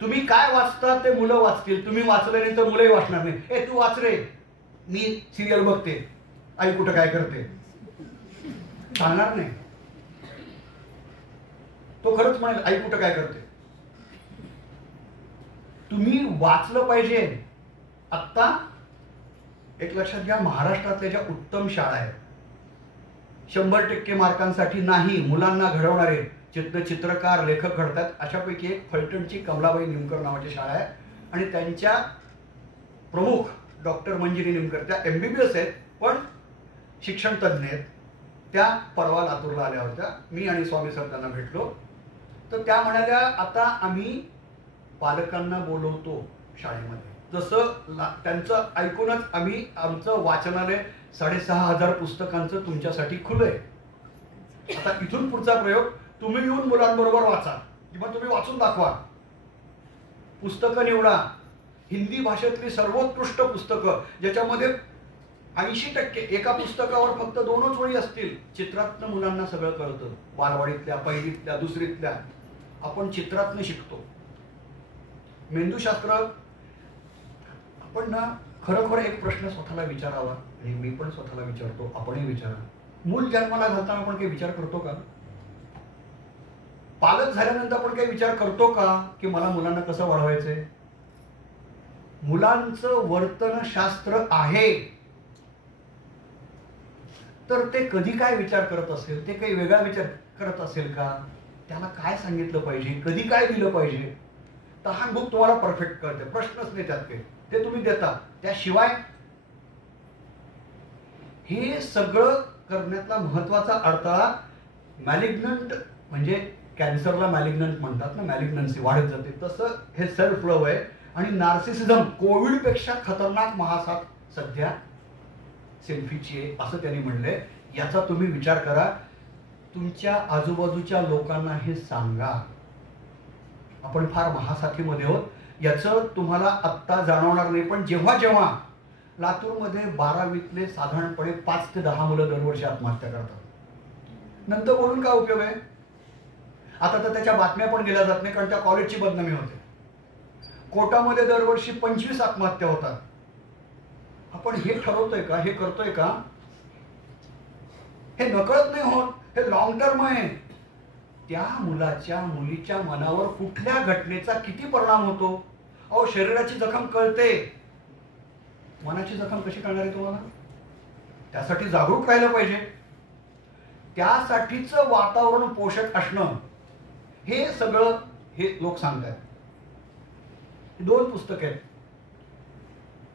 तुम्ही काय वाचता ते मुलं वाचतील. तुम्ही वाचल्यानंतर मुलंही वाचणार नाही. ए तू वाच रे, मी सिरियल बघते, आई कुठं काय करते, सांगणार नाही. तो खरंच म्हणेल आई कुठं काय करते. तुम्ही वाचलं पाहिजे. आत्ता एक लक्षात घ्या, महाराष्ट्रातल्या ज्या उत्तम शाळा आहेत, 100% मार्कांसाठी नाही, मुलांना घडवणारे चित्रकार, लेखक घडतात, अशापैकी एक फलटणची कमलाबाई निमकर नावाची शाळा आहे. आणि त्यांच्या प्रमुख डॉक्टर मंजिरी निमकर, त्या MBBS आहेत पण शिक्षण तज्ज्ञ आहेत. त्या परवा लातूरला आल्या होत्या. मी आणि स्वामी सर त्यांना भेटलो. तर त्या म्हणाल्या, आता आम्ही पालकांना बोलवतो शाळेमध्ये. जसं त्यांचं ऐकूनच आम्ही आमचं वाचनालय 6,500 पुस्तकांचं तुमच्यासाठी खुलंय. आता इथून पुढचा प्रयोग, तुम्ही येऊन मुलांबरोबर वाचा किंवा तुम्ही वाचून दाखवा. पुस्तकं निवडा. हिंदी भाषेतली सर्वोत्कृष्ट पुस्तकं ज्याच्यामध्ये 80% एका पुस्तकावर फक्त 2च ओळी असतील. चित्रातनं मुलांना सगळं कळतं. बालवाडीतल्या, पहिलीतल्या, दुसरीतल्या आपण चित्रातनं शिकतो. मेंदूशास्त्र, आपण ना खरोखर एक प्रश्न स्वतःला विचारावा, आणि मी पण स्वतःला विचारतो, आपणही विचारा. मूल जन्माला घालताना आपण काही विचार करतो का? पालक झाल्यानंतर आपण काही विचार करतो का की मला मुलांना कसं वाढवायचंय? मुलांचं वर्तनशास्त्र आहे, तर ते कधी काय विचार करत असेल, ते काही वेगळा विचार करत असेल का? त्याला काय सांगितलं पाहिजे, कधी काय दिलं पाहिजे, तहान भूक तुम्हाला परफेक्ट कळते, प्रश्नच नाही त्यात काही, ते तुम्ही देता. त्याशिवाय हे सगळं करण्यातला महत्वाचा अडथळा मॅलिग्नंट, म्हणजे कॅन्सरला मॅलिग्नंट म्हणतात ना, मॅलिग्नन्सी वाढत जाते, तसं हे सेल्फ लव्ह आहे. आणि नार्सिसिझम कोविडपेक्षा खतरनाक महासाथ सध्या सेल्फीची आहे असं त्यांनी म्हणलंय. याचा तुम्ही विचार करा. तुमच्या आजूबाजूच्या लोकांना हे सांगा. आपण फार महासाथीमध्ये आहोत याचं तुम्हाला आत्ता जाणवणार नाही, पण जेव्हा जेव्हा लातूरमध्ये 12वीतले साधारणपणे 5 ते 10 मुलं दरवर्षी आत्महत्या करतात. नंतर बोलून काय उपयोग आहे? आता तर त्याच्या बातम्या पण गेल्या जात नाही, कारण त्या कॉलेजची बदनामी होते. कोटामध्ये दरवर्षी 25 आत्महत्या होतात. आपण हे ठरवतोय का? हे करतोय का? हे नकळत नाही होत, हे लॉंग टर्म आहे. त्या मुलाच्या मुलीच्या मनावर कुठल्या घटनेचा किती परिणाम होतो? अहो, शरीराची जखम कळते, मनाची जखम कशी कळणार आहे तुम्हाला? त्यासाठी जागरूक राहिलं पाहिजे. त्यासाठीच वातावरण पोषक असणं, हे सगळं हे लोक सांगतात. 2 पुस्तकं आहेत.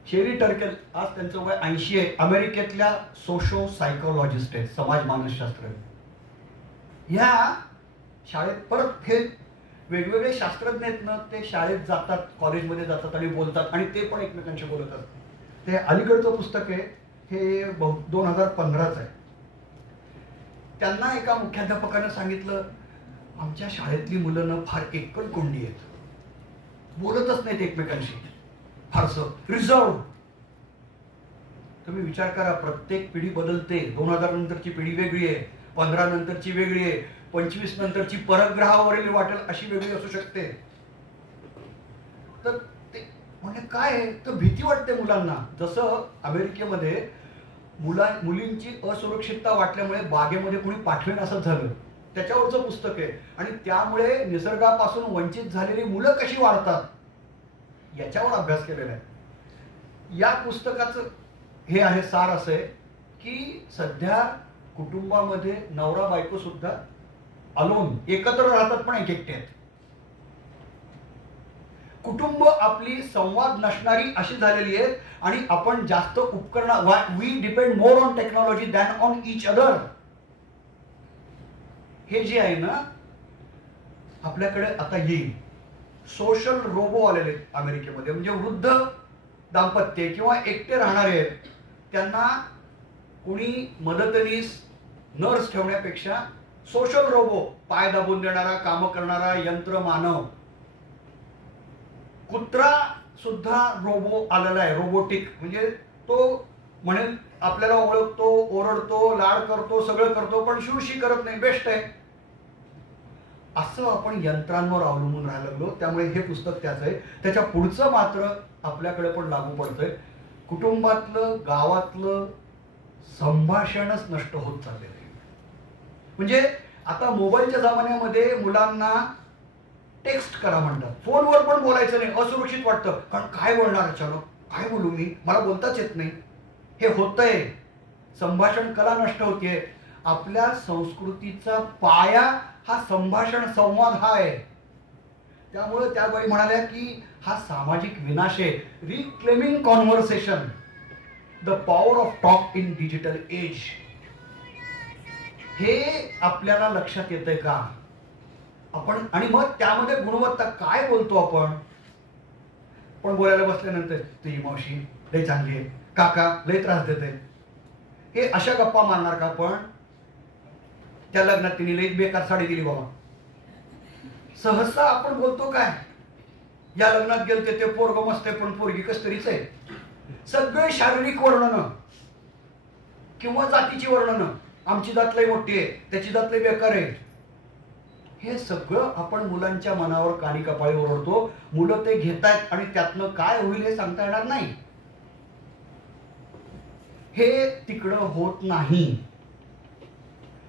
शेरी टर्केल, आज त्यांचं वय 80 आहे, अमेरिकेतल्या सोशो सायकोलॉजिस्ट आहेत, समाज मानसशास्त्र. ह्या शाळेत परत हे वेगवेगळे शास्त्रज्ञ आहेत ना, ते शाळेत जातात, कॉलेजमध्ये जातात आणि बोलतात, आणि ते पण एकमेकांशी बोलत असतात. ते अलीकडचं पुस्तक आहे, हे 2015चं आहे. त्यांना एका मुख्याध्यापकानं सांगितलं, आमच्या शाळेतली मुलं ना फार एकलकोंडी आहेत, बोलतच नाहीत एकमेकांशी, फारसं रिझर्व. तुम्ही विचार करा, प्रत्येक पिढी बदलते. 2000 नंतरची पिढी वेगळी आहे, 15 नंतरची वेगळी आहे, 25 नंतरची परग्रहावरील वाटेल अशी वेगळी असू शकते. तर ते म्हणजे काय आहे, तर भीती वाटते मुलांना. जसं अमेरिकेमध्ये मुलींची असुरक्षितता वाटल्यामुळे बागेमध्ये कोणी पाठवेन असं झालं, त्याच्यावरचं पुस्तक आहे. आणि त्यामुळे निसर्गापासून वंचित झालेली मुलं कशी वाढतात याच्यावर अभ्यास केलेला आहे. या पुस्तकाचं हे आहे सार असं आहे की सध्या कुटुंबामध्ये नवरा बायको सुद्धा अलोन, एकत्र राहतात पण एकटे आहेत. कुटुंब आपली संवाद नसणारी अशी झालेली आहेत, आणि आपण जास्त we depend more on technology than on each other. हे जे आहे ना, आपल्याकडे आता येईल. सोशल रोबो आलेले आहेत अमेरिकेमध्ये, म्हणजे वृद्ध दाम्पत्य किंवा एकटे राहणारे आहेत, त्यांना कोणी मदतनीस, नर्स ठेवण्यापेक्षा सोशल रोबो, पाय दाबून देणारा, काम करणारा यंत्र मानव. कुत्रा सुद्धा रोबो आलेला आहे, रोबोटिक. म्हणजे तो म्हणेल आपल्याला ओळखतो, ओरडतो, लाड करतो, सगळं करतो, पण शूशी करत नाही, बेस्ट आहे. असं आपण यंत्रांवर अवलंबून राहायला लागलो. त्यामुळे हे पुस्तक त्याचं आहे. त्याच्या पुढचं मात्र आपल्याकडे पण लागू पडतंय. कुटुंबातलं, गावातलं संभाषणच नष्ट होत चाललेलं आहे. म्हणजे आता मोबाईलच्या जमान्यामध्ये मुलांना टेक्स्ट करा म्हणतात, फोनवर पण बोलायचं नाही, असुरक्षित वाटतं. कारण काय बोलणार अचानक, काय बोलू मी, मला बोलताच येत नाही. हे होतंय, संभाषण कला नष्ट होतीये. आपल्या संस्कृतीचा पाया हा संभाषण, संवाद हा आहे. त्यामुळे त्या बाई म्हणाल्या की हा सामाजिक विनाश आहे. Reclaiming conversation, the power of talk in digital age. हे आपल्याला लक्षात येतंय का आपण? आणि मग त्यामध्ये गुणवत्ता काय बोलतो आपण? पण बोलायला बसल्यानंतर तुझी मावशी लय चांगली आहे, काका लय त्रास देते, हे अशा गप्पा मारणार का आपण? त्या लग्नात तिने लई बेकार साडी दिली बाबा. सहसा आपण बोलतो काय, या लग्नात गेलते ते पोरग मस्त आहे पण पोरगी कस्तरीच आहे. सगळे शारीरिक वर्णन किंवा जातीची वर्णन, आमची जात लई मोठी आहे, त्याची जात लई बेकार आहे. हे सगळं आपण मुलांच्या मनावर कानी कपाळी ओरडतो. मुलं ते घेतायत आणि त्यातनं काय होईल हे सांगता येणार नाही. हे तिकडं होत नाही.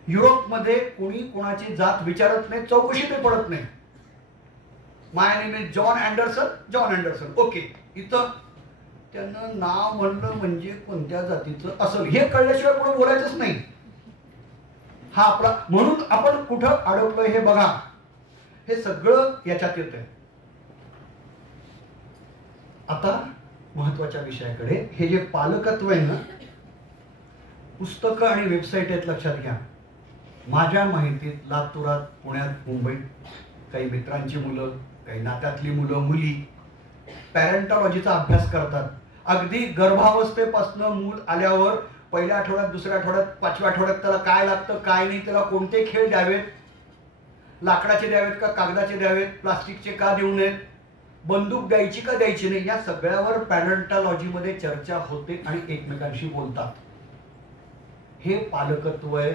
युरोपमध्ये कोणी कोणाची जात विचारत नाही, चौकशी ते पडत नाही. My name is John Anderson, John Anderson, okay. इथं त्यानं नाव म्हणलं म्हणजे कोणत्या जातीचं असेल हे कळल्याशिवाय पुढे बोलायचंच नाही. हा आपला, म्हणून आपण कुठं अडकलोय हे बघा. हे सगळं याच्यात येतंय. आता महत्वाच्या विषयाकडे, हे जे पालकत्व आहे ना, पुस्तकं आणि वेबसाईट आहेत, लक्षात घ्या. माझ्या माहितीत लातूरात, पुण्यात, मुंबईत काही मित्रांची मुलं, काही नात्यातली मुलं, मुली पॅरेंटॉलॉजीचा अभ्यास करतात. अगदी गर्भावस्थेपासून मूल आल्यावर पहिल्या आठवड्यात, दुसऱ्या आठवड्यात, 5व्या आठवड्यात त्याला काय लागतं, काय नाही, त्याला कोणते खेळ द्यावेत, लाकडाचे द्यावेत का कागदाचे द्यावेत, प्लास्टिकचे का देऊ नयेत, बंदूक द्यायची का द्यायची नाही या सगळ्यावर पॅरेंटॉलॉजीमध्ये चर्चा होते आणि एकमेकांशी बोलतात. हे पालकत्व आहे.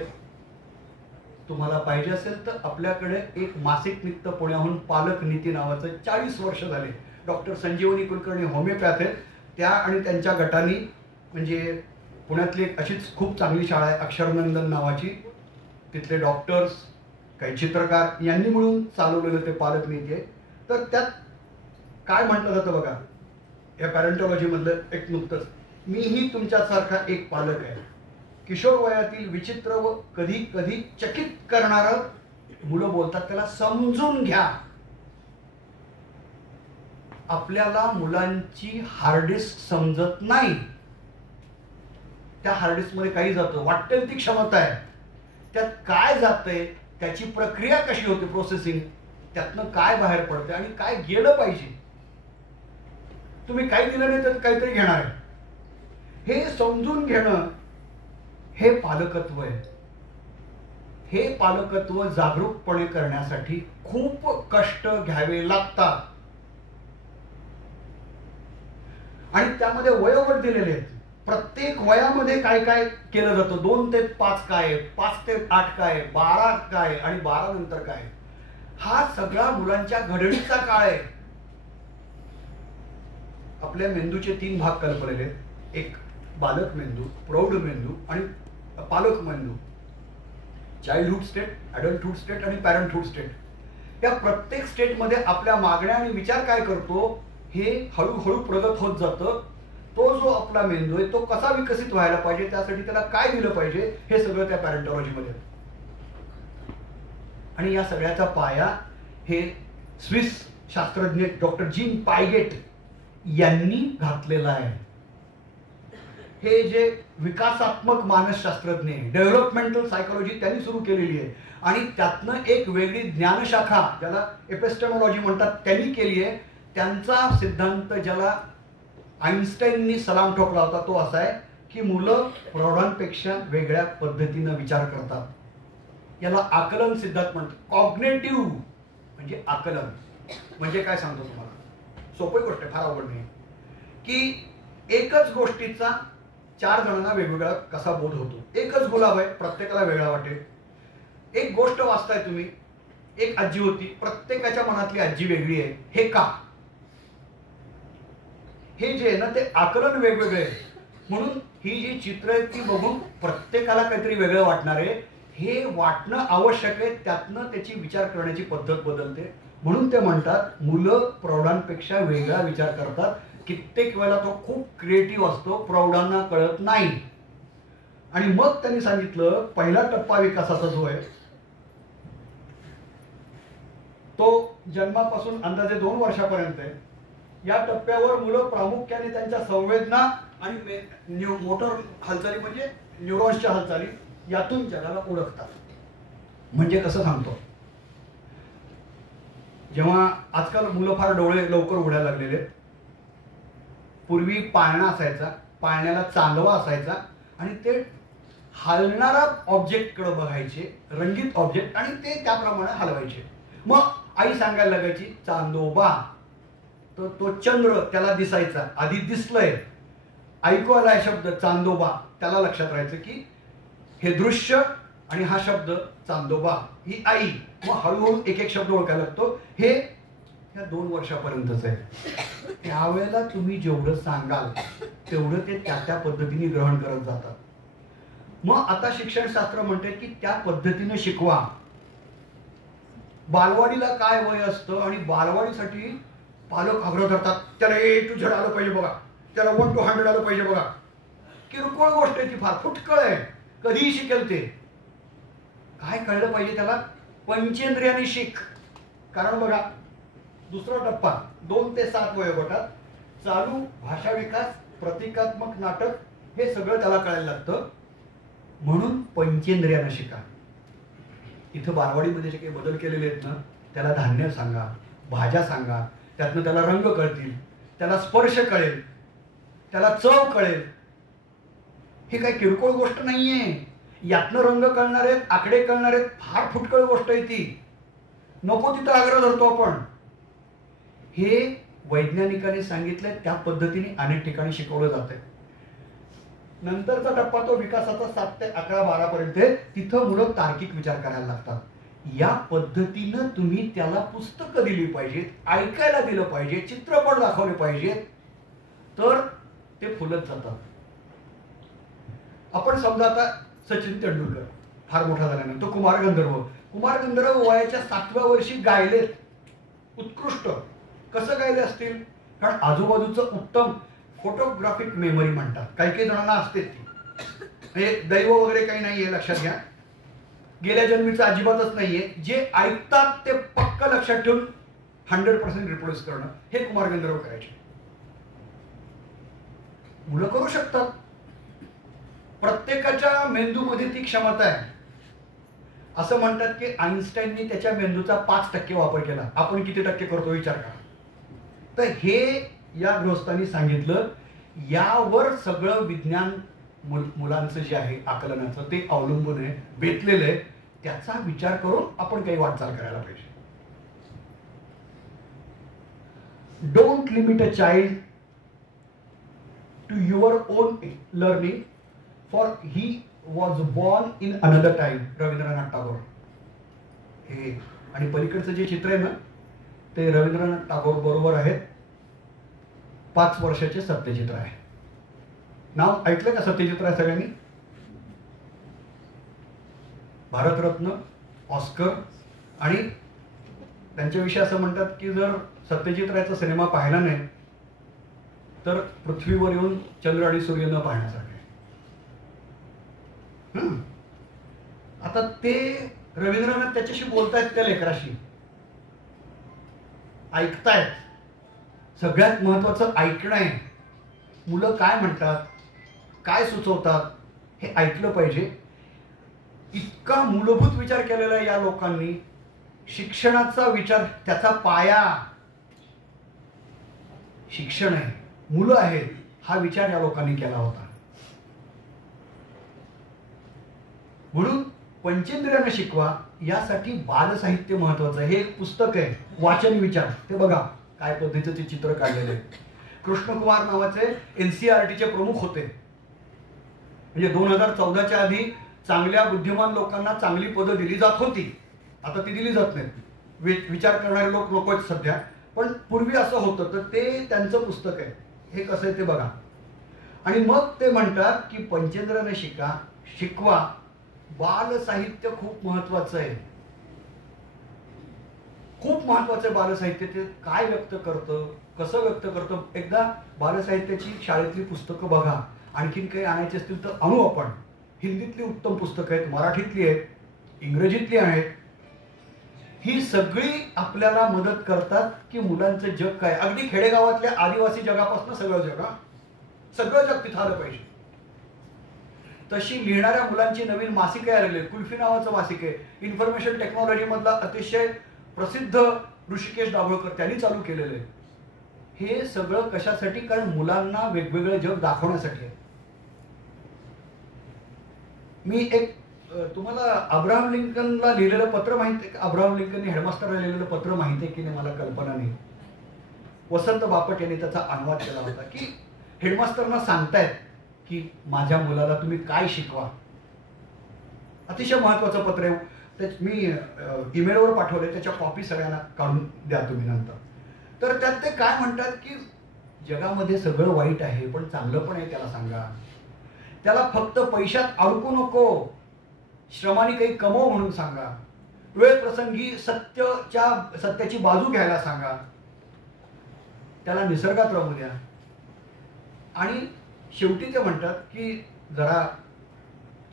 तुम्हाला पाहिजे असेल तर आपल्याकडे एक मासिक निघतं पुण्याहून, पालक नीती नावाचं. 40 वर्ष झाले. डॉक्टर संजीवनी कुलकर्णी होमिओपॅथ आहेत, त्या आणि त्यांच्या गटाने, म्हणजे पुण्यातली एक अशीच खूप चांगली शाळा आहे अक्षरनंदन नावाची, तिथले डॉक्टर्स, काही चित्रकार यांनी मिळून चालवलेलं ते पालक नीती आहे. तर त्यात काय म्हटलं जातं बघा, या पॅरेंटॉलॉजीमधलं एक नुकतंच, मीही तुमच्यासारखा एक पालक आहे. किशोर वयातील विचित्र व कधी कधी चकित करणारं मुलं बोलतात त्याला समजून घ्या. आपल्याला मुलांची हार्डडिस्क समजत नाही. त्या हार्डडिस्क मध्ये काही जातं, वाटेल ती क्षमता आहे, त्यात काय जातंय, त्याची प्रक्रिया कशी होते, प्रोसेसिंग, त्यातनं काय बाहेर पडते आणि काय गेलं पाहिजे. तुम्ही काही दिलं नाही तर काहीतरी घेणार आहे. हे समजून घेणं हे पालकत्व आहे. हे पालकत्व जागरूकपणे करण्यासाठी खूप कष्ट घ्यावे लागतात आणि त्यामध्ये वयोगट दिलेले आहेत. प्रत्येक वयामध्ये काय काय केलं जातं, 2 ते 5 काय, 5 ते 8 काय, 12 काय आणि 12 नंतर काय, हा सगळा मुलांच्या घडणीचा काळ आहे. आपल्या मेंदूचे 3 भाग कल्पलेले आहेत, एक बालक मेंदू, प्रौढ मेंदू आणि पालक मेंदू. चाइल्डहुड स्टेट, अडल्टहुड स्टेट आणि पॅरेंटहुड स्टेट. या प्रत्येक स्टेटमध्ये आपल्या मागण्या आणि विचार काय करतो हे हळूहळू प्रगत होत जातं. तो जो आपला मेंदू आहे तो कसा विकसित व्हायला पाहिजे, त्यासाठी त्याला काय दिलं पाहिजे, हे सगळं त्या पॅरेंटॉलॉजीमध्ये. आणि या सगळ्याचा पाया हे स्विस शास्त्रज्ञ डॉक्टर जीन पायगेट यांनी घातलेला आहे. हे जे विकासात्मक मानसशास्त्रज्ञ, डेव्हलपमेंटल सायकोलॉजी त्यांनी सुरू केलेली आहे आणि त्यातनं एक वेगळी ज्ञानशाखा ज्याला एपिस्टेमॉलॉजी म्हणतात त्यांनी केली आहे. त्यांचा सिद्धांत ज्याला आईन्स्टाईननी सलाम ठोकला होता तो असा आहे की मुलं प्रौढांपेक्षा वेगळ्या पद्धतीनं विचार करतात. याला आकलन सिद्धांत म्हणतात. कॉग्नेटिव्ह म्हणजे आकलन. म्हणजे काय सांगतो तुम्हाला, सोपी गोष्ट आहे, फार अवघड नाही, की एकच गोष्टीचा 4 जणांना वेगवेगळा कसा बोध होतो. एकच गुलाब आहे, प्रत्येकाला वेगळा वाटेल. एक गोष्ट वाचताय तुम्ही, एक आजी होती, प्रत्येकाच्या मनातली आजी वेगळी आहे. हे का? हे जे आहे ना ते आकलन वेगवेगळे आहे. म्हणून ही जी चित्र आहेत ती बघून प्रत्येकाला काहीतरी वेगळं वाटणार आहे. हे वाटणं आवश्यक आहे, त्यातनं त्याची विचार करण्याची पद्धत बदलते. म्हणून ते म्हणतात मुलं प्रौढांपेक्षा वेगळा विचार करतात. कित्येक वेळेला तो खूप क्रिएटिव्ह असतो, प्रौढांना कळत नाही. आणि मग त्यांनी सांगितलं पहिला टप्पा विकासाचा जो आहे तो जन्मापासून अंदाजे 2 वर्षापर्यंत आहे. या टप्प्यावर मुलं प्रामुख्याने त्यांच्या संवेदना आणि मोटर हालचाली म्हणजे न्यूरॉन्सच्या हालचाली यातून जगाला ओळखतात. म्हणजे कसं सांगतो, जेव्हा आजकाल मुलं फार डोळे लवकर उघडायला लागलेले आहेत. पूर्वी पाळणा असायचा, पाळण्याला चांदवा असायचा आणि ते हलणारा ऑब्जेक्टकडे बघायचे, रंगीत ऑब्जेक्ट, आणि ते त्याप्रमाणे हलवायचे. मग आई सांगायला लागायची चांदोबा, तर तो चंद्र त्याला दिसायचा, आधी दिसलंय, ऐकू आलाय शब्द चांदोबा, त्याला लक्षात राहायचं की हे दृश्य आणि हा शब्द चांदोबा ही आई. मग हळूहळू एक एक शब्द ओळखायला लागतो. हे या 2 वर्षापर्यंतच आहे. त्यावेळेला तुम्ही जेवढं सांगाल तेवढं ते त्या पद्धतीने ग्रहण करत जातात. मग आता शिक्षणशास्त्र म्हणते की त्या पद्धतीने शिकवा. बालवाडीला काय वय असतं आणि बालवाडीसाठी पालक आग्रह करतात त्याला A to Z आलं पाहिजे बघा, त्याला 1 to 100 आलं पाहिजे बघा. किरकोळ गोष्ट आहे ती, फार फुटकळ आहे, कधीही शिकेल ते. काय कळलं पाहिजे त्याला, पंचेंद्रियाने शिक. कारण बघा दुसरा टप्पा 2 ते 7 वयोगटात चालू भाषा विकास, प्रतिकात्मक नाटक, हे सगळं त्याला कळायला लागतं. म्हणून पंचेंद्रियाने शिका. इथं बालवाडीमध्ये जे काही बदल केलेले आहेत ना, त्याला धान्य सांगा, भाज्या सांगा, त्यातनं त्याला रंग कळतील, त्याला स्पर्श कळेल, त्याला चव कळेल. हे काही किरकोळ गोष्ट नाहीये. यातनं रंग कळणार आहेत, आकडे कळणार आहेत, फार फुटकळ गोष्ट आहे ती. नको तिथं आग्रह धरतो आपण. हे वैज्ञानिकांनी सांगितलंय त्या पद्धतीने अनेक ठिकाणी शिकवलं जातंय. नंतरचा टप्पा तो विकासाचा 7 ते 11, 12 पर्यंत आहे. तिथं मुलं तार्किक विचार करायला लागतात. या पद्धतीनं तुम्ही त्याला पुस्तकं दिली पाहिजेत, ऐकायला दिलं पाहिजे, चित्रपट दाखवले पाहिजेत, तर ते फुलत जातात. आपण समजा आता सचिन तेंडुलकर फार मोठा झाल्यानंतर कुमार गंधर्व वयाच्या 7व्या वर्षी गायलेत. उत्कृष्ट. कसं गायले असतील? कारण आजूबाजूचं उत्तम फोटोग्राफिक मेमरी म्हणतात, काही जणांना असते ती. म्हणजे दैव वगैरे काही नाहीये, लक्षात घ्या. गेल्या जन्मीचं अजिबातच नाहीये. जे ऐकतात ते पक्क लक्षात ठेवून 100% रिप्रोड्यूस करणं, हे कुमार गंधर्व करायचे. मुलं करू शकतात. प्रत्येकाच्या मेंदूमध्ये ती क्षमता आहे. असं म्हणतात की आईन्स्टाईननी त्याच्या मेंदूचा 5% वापर केला. आपण किती टक्के करतो विचार करा. तर हे या गृहस्थांनी सांगितलं. यावर सगळं विज्ञान मुलांचं जे आहे आकलनाचं ते अवलंबून आहे, बेतलेलं आहे. त्याचा विचार करून आपण काही वाटचाल करायला पाहिजे. Don't limit a child to your own learning for he was born in another time. Rabindranath Tagore. हे आणि पलीकडचं जे चित्र आहे ना ते रवींद्रनाथ टागोर बरोबर आहेत. 5 वर्षाचे सत्यजित्र आहे. नाव ऐकलं का? सत्यजित्र आहे सगळ्यांनी. भारतरत्न, ऑस्कर. आणि त्यांच्याविषयी असं म्हणतात की जर सत्यजित्राचा सिनेमा पाहिला नाही तर पृथ्वीवर येऊन चंद्र आणि सूर्य न पाहण्यासारखे. आता ते रवींद्रनाथ त्याच्याशी बोलतायत, त्या लेकराशी ऐकतायत. सगळ्यात महत्वाचं ऐकणं आहे. मुलं काय म्हणतात, काय सुचवतात हे ऐकलं पाहिजे. इतका मूलभूत विचार केलेला आहे या लोकांनी. शिक्षणाचा विचार, त्याचा पाया शिक्षण आहे, मुलं आहेत, हा विचार या लोकांनी केला होता. म्हणून पंचेंद्रियांना शिकवा यासाठी बालसाहित्य महत्वाचं आहे. हे एक पुस्तक आहे, वाचन विचार. ते बघा काय पद्धतीचे चित्र काढलेले. कृष्णकुमार नावाचे NCERTचे प्रमुख होते. म्हणजे 2014च्या आधी चांगल्या बुद्धिमान लोकांना चांगली पदं दिली जात होती. आता ती दिली जात नाहीत. विचार करणारे लोक नको आहेत सध्या, पण पूर्वी असं होतं. तर ते त्यांचं पुस्तक आहे. हे कसं आहे ते बघा. आणि मग ते म्हणतात की पंचेंद्रियांना शिकवा. बाल साहित्य खूप महत्वाचं आहे. खूप महत्वाचं आहे बाल साहित्य. ते काय व्यक्त करतं, कसं व्यक्त करतं. एकदा बालसाहित्याची शाळेतली पुस्तकं बघा. आणखीन काही आणायची असतील तर आणू आपण. हिंदीतली उत्तम पुस्तकं आहेत, मराठीतली आहेत, इंग्रजीतली आहेत. ही सगळी आपल्याला मदत करतात की मुलांचं जग काय. अगदी खेडेगावातल्या आदिवासी जगापासून सगळं जग तिथं आलं पाहिजे. तशी लिहिणाऱ्या मुलांची नवीन मासिक यायला लागली. कुल्फी नावाचं मासिक आहे. इन्फॉर्मेशन टेक्नॉलॉजी मधला अतिशय प्रसिद्ध ऋषिकेश दाभोळकर त्यांनी चालू केलेलं आहे. हे सगळं कशासाठी? कारण मुलांना वेगवेगळं जग दाखवण्यासाठी आहे. मी एक तुम्हाला अब्राहम लिंकनला लिहिलेलं पत्र माहिती आहे का? अब्राहम लिंकनने हेडमास्टरला लिहिलेलं पत्र माहिती आहे की नाही मला कल्पना नाही. वसंत बापट यांनी त्याचा अनुवाद केला होता की हेडमास्टरना सांगतायत की माझ्या मुलाला तुम्ही काय शिकवा. अतिशय महत्वाचं पत्र आहे. मी ईमेलवर पाठवले. त्याच्या कॉपी सगळ्यांना काढून द्या तुम्ही नंतर. तर त्यात ते काय म्हणतात की जगामध्ये सगळं वाईट आहे पण चांगलं पण आहे त्याला सांगा. त्याला फक्त पैशात अडकू नको, श्रमाने काही कमव म्हणून सांगा. वेळ प्रसंगी सत्याची बाजू घ्यायला सांगा. त्याला निसर्गात रमू द्या. आणि शेवटी ते म्हणतात की जरा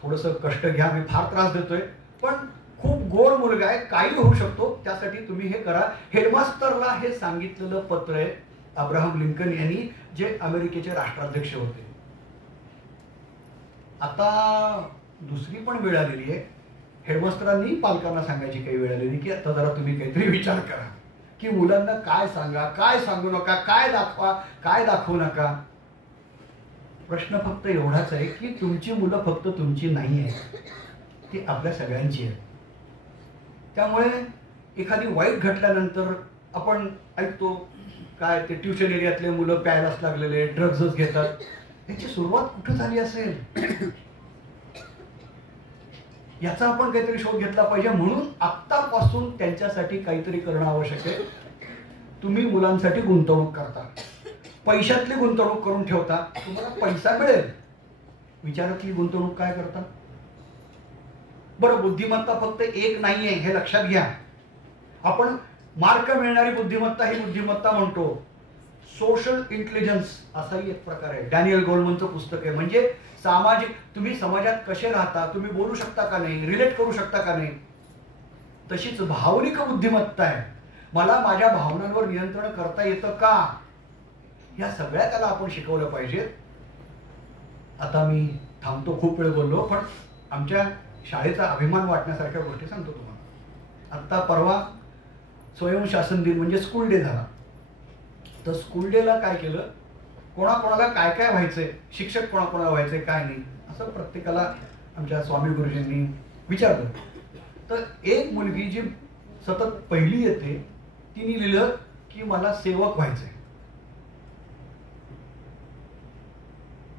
थोडंसं कष्ट घ्या, मी फार त्रास देतोय पण खूप गोड मुलगा आहे, काही होऊ शकतो, त्यासाठी तुम्ही हे करा. हेडमास्टरला हे सांगितलेलं पत्र आहे अब्राहम लिंकन यांनी, जे अमेरिकेचे राष्ट्राध्यक्ष होते. आता दुसरी पण वेळ आलेली आहे. हेडमास्टरांनी पालकांना सांगायची काही वेळ आलेली की आता जरा तुम्ही काहीतरी विचार करा की मुलांना काय सांगा, काय सांगू नका, काय दाखवा, काय दाखवू नका. प्रश्न फक्त एवढाच आहे की तुमची मुलं फक्त तुमची नाही आहेत, ती आपल्या सगळ्यांची आहेत. त्यामुळे एखादी वाईट घटल्यानंतर आपण ऐकतो काय ते ट्युशन एरियातले मुलं प्यायलाच लागलेले, ड्रग्जच घेतात. याची सुरुवात कुठं झाली असेल याचा आपण काहीतरी शोध घेतला पाहिजे. म्हणून आत्तापासून त्यांच्यासाठी काहीतरी करणं आवश्यक आहे. तुम्ही मुलांसाठी गुंतवणूक करता, पैशातली गुंतवणूक करून ठेवता, तुम्हाला पैसा मिळेल. विचारातली गुंतवणूक काय करता? बरं, बुद्धिमत्ता फक्त एक नाहीये हे लक्षात घ्या. आपण मार्क मिळणारी बुद्धिमत्ता ही बुद्धिमत्ता म्हणतो. सोशल इंटेलिजन्स असाही एक प्रकार आहे. डॅनियल गोलमनचं पुस्तक आहे. म्हणजे सामाजिक, तुम्ही समाजात कसे राहता, तुम्ही बोलू शकता का नाही, रिलेट करू शकता का नाही. तशीच भावनिक बुद्धिमत्ता आहे. मला माझ्या भावनांवर नियंत्रण करता येतं का, या सगळ्या त्याला आपण शिकवलं पाहिजे. आता मी थांबतो, खूप वेळ बोललो, पण आमच्या शाळेचा अभिमान वाटण्यासारख्या गोष्टी सांगतो तुम्हाला. आत्ता परवा स्वयंशासन दिन म्हणजे स्कूल डे झाला. तर स्कूल डेला काय केलं, कोणाकोणाला काय काय व्हायचंय, शिक्षक कोणाकोणाला व्हायचंय काय नाही, असं प्रत्येकाला आमच्या स्वामी गुरुजींनी विचारलं. तर एक मुलगी जी सतत पहिली येते तिने लिहिलं की मला सेवक व्हायचंय.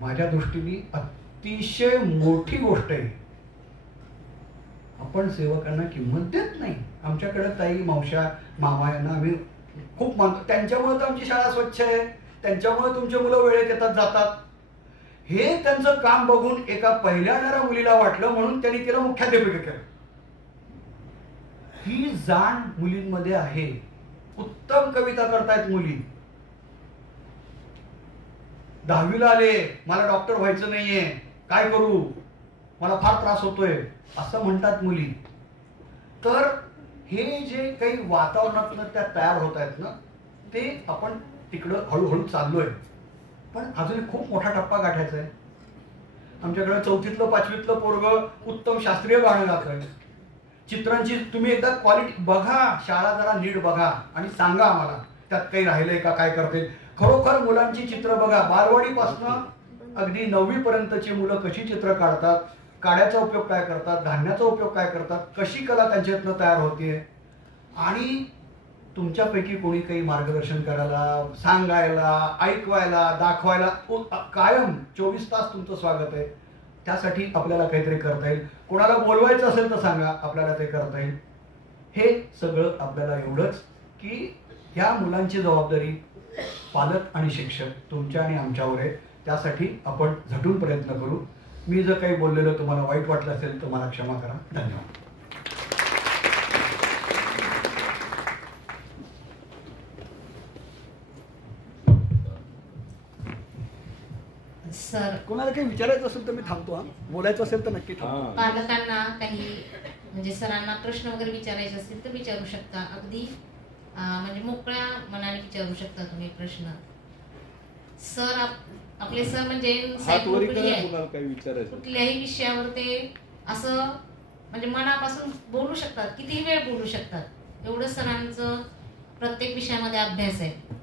माझ्या दृष्टीने अतिशय मोठी गोष्ट आहे. आपण सेवकांना किंमत देत नाही. आमच्याकडे ताई, मावश्या, मामा यांना आम्ही खूप मानतो. त्यांच्यामुळे तर आमची शाळा स्वच्छ आहे, त्यांच्यामुळे तुमचे मुलं वेळेत येतात जातात. हे त्यांचं काम बघून एका पहिल्या येणाऱ्या मुलीला वाटलं, म्हणून त्यांनी तिला मुख्याध्यापिका केलं. ही जाण मुलींमध्ये आहे. उत्तम कविता करतायत मुली. 10वीला आले, मला डॉक्टर व्हायचं नाहीये, काय करू, मला फार त्रास होतोय, असं म्हणतात मुली. तर हे जे काही वातावरणातून त्या तयार होत आहेत ना, ते आपण तिकडं हळूहळू चाललोय. पण अजून खूप मोठा टप्पा गाठायचा आहे. आमच्याकडे 4थीतलं 5वीतलं पोरग उत्तम शास्त्रीय गाणं गातोय. चित्रांची तुम्ही एकदा क्वालिटी बघा, शाळा जरा नीट बघा आणि सांगा आम्हाला त्यात काही राहिलंय का, काय करते. खरोखर मुलांची चित्र बघा. बालवाडीपासून अगदी 9वी पर्यंतची मुलं कशी चित्र काढतात, काड्याचा उपयोग काय करतात, धान्याचा उपयोग काय करतात, कशी कला त्यांच्यातनं तयार होते. आणि तुमच्यापैकी कोणी काही मार्गदर्शन करायला, सांगायला, ऐकवायला, दाखवायला कायम 24 तास तुमचं स्वागत आहे. त्यासाठी आपल्याला काहीतरी करता येईल. कोणाला बोलवायचं असेल तर सांगा, आपल्याला ते करता येईल. हे सगळं आपल्याला एवढंच की ह्या मुलांची जबाबदारी पालक आणि शिक्षक तुमच्या आणि आमच्यावर आहे. त्यासाठी आपण झटून प्रयत्न करू. मी जर काही बोललेलं तुम्हाला वाईट वाटलं असेल तर मला क्षमा करा. धन्यवाद. सर, कोणाला काही विचारायचं असेल तर मी थांबतो. हा, बोलायचं असेल तर नक्की थांबतो. पालकांना काही म्हणजे सरांना प्रश्न वगैरे विचारायचे असतील तर विचारू शकता. अगदी म्हणजे मोकळ्या मनाने विचारू शकता तुम्ही प्रश्न. सर आपले सर म्हणजे कुठल्याही विषयावर ते असं म्हणजे मनापासून बोलू शकतात, कितीही वेळ बोलू शकतात. एवढं सरांचं प्रत्येक विषयामध्ये अभ्यास आहे.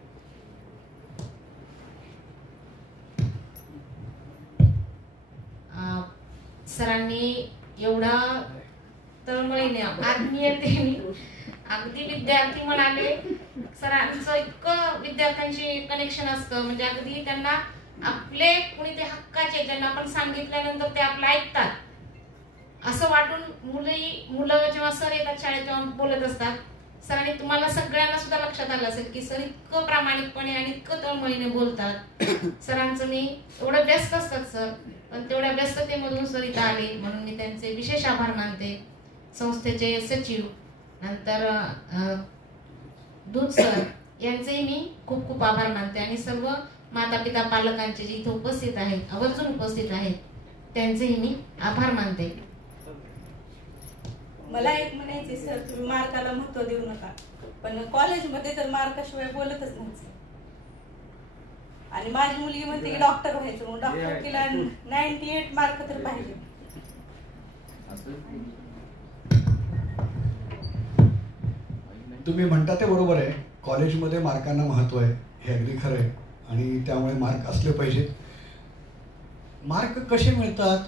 सरांनी एवढा तळमळीने आत्मीयतेने अगदी विद्यार्थी म्हणाले, सरांचं इतकं विद्यार्थ्यांशी कनेक्शन असतं. म्हणजे अगदी त्यांना आपले कुणी ते हक्काचे, ज्यांना आपण सांगितल्यानंतर ते आपलं ऐकतात असं वाटून मुलं जेव्हा सर येतात शाळेत तेव्हा बोलत असतात. सरांनी तुम्हाला सगळ्यांना सुद्धा लक्षात आलं असेल की सर इतकं प्रामाणिकपणे आणि इतकं तळमळीने बोलतात. सरांचं मी एवढं व्यस्त असतात सर, पण तेवढ्या व्यस्ततेमधून सर इथं आले म्हणून मी त्यांचे विशेष आभार मानते. संस्थेचे सचिव नंतर दूध सर यांचेही मी खूप खूप आभार मानते. आणि सर्व माता पिता पालकांचे जे इथे उपस्थित आहेत, आवर्जून उपस्थित आहेत, त्यांचेही मी आभार मानते. मला एक म्हणायचे सर, तुम्ही मार्काला महत्व देऊ नका, पण कॉलेजमध्ये तर मार्काशिवाय बोलतच नाही. आणि माझी मुलगी म्हणते की डॉक्टर व्हायचं, मग डॉक्टर केला 98 मार्क तर पाहिजे. तुम्ही म्हणता ते बरोबर आहे. कॉलेजमध्ये मार्कांना महत्व आहे, हे अगदी खरं आहे. आणि त्यामुळे मार्क असले पाहिजेत. मार्क कसे मिळतात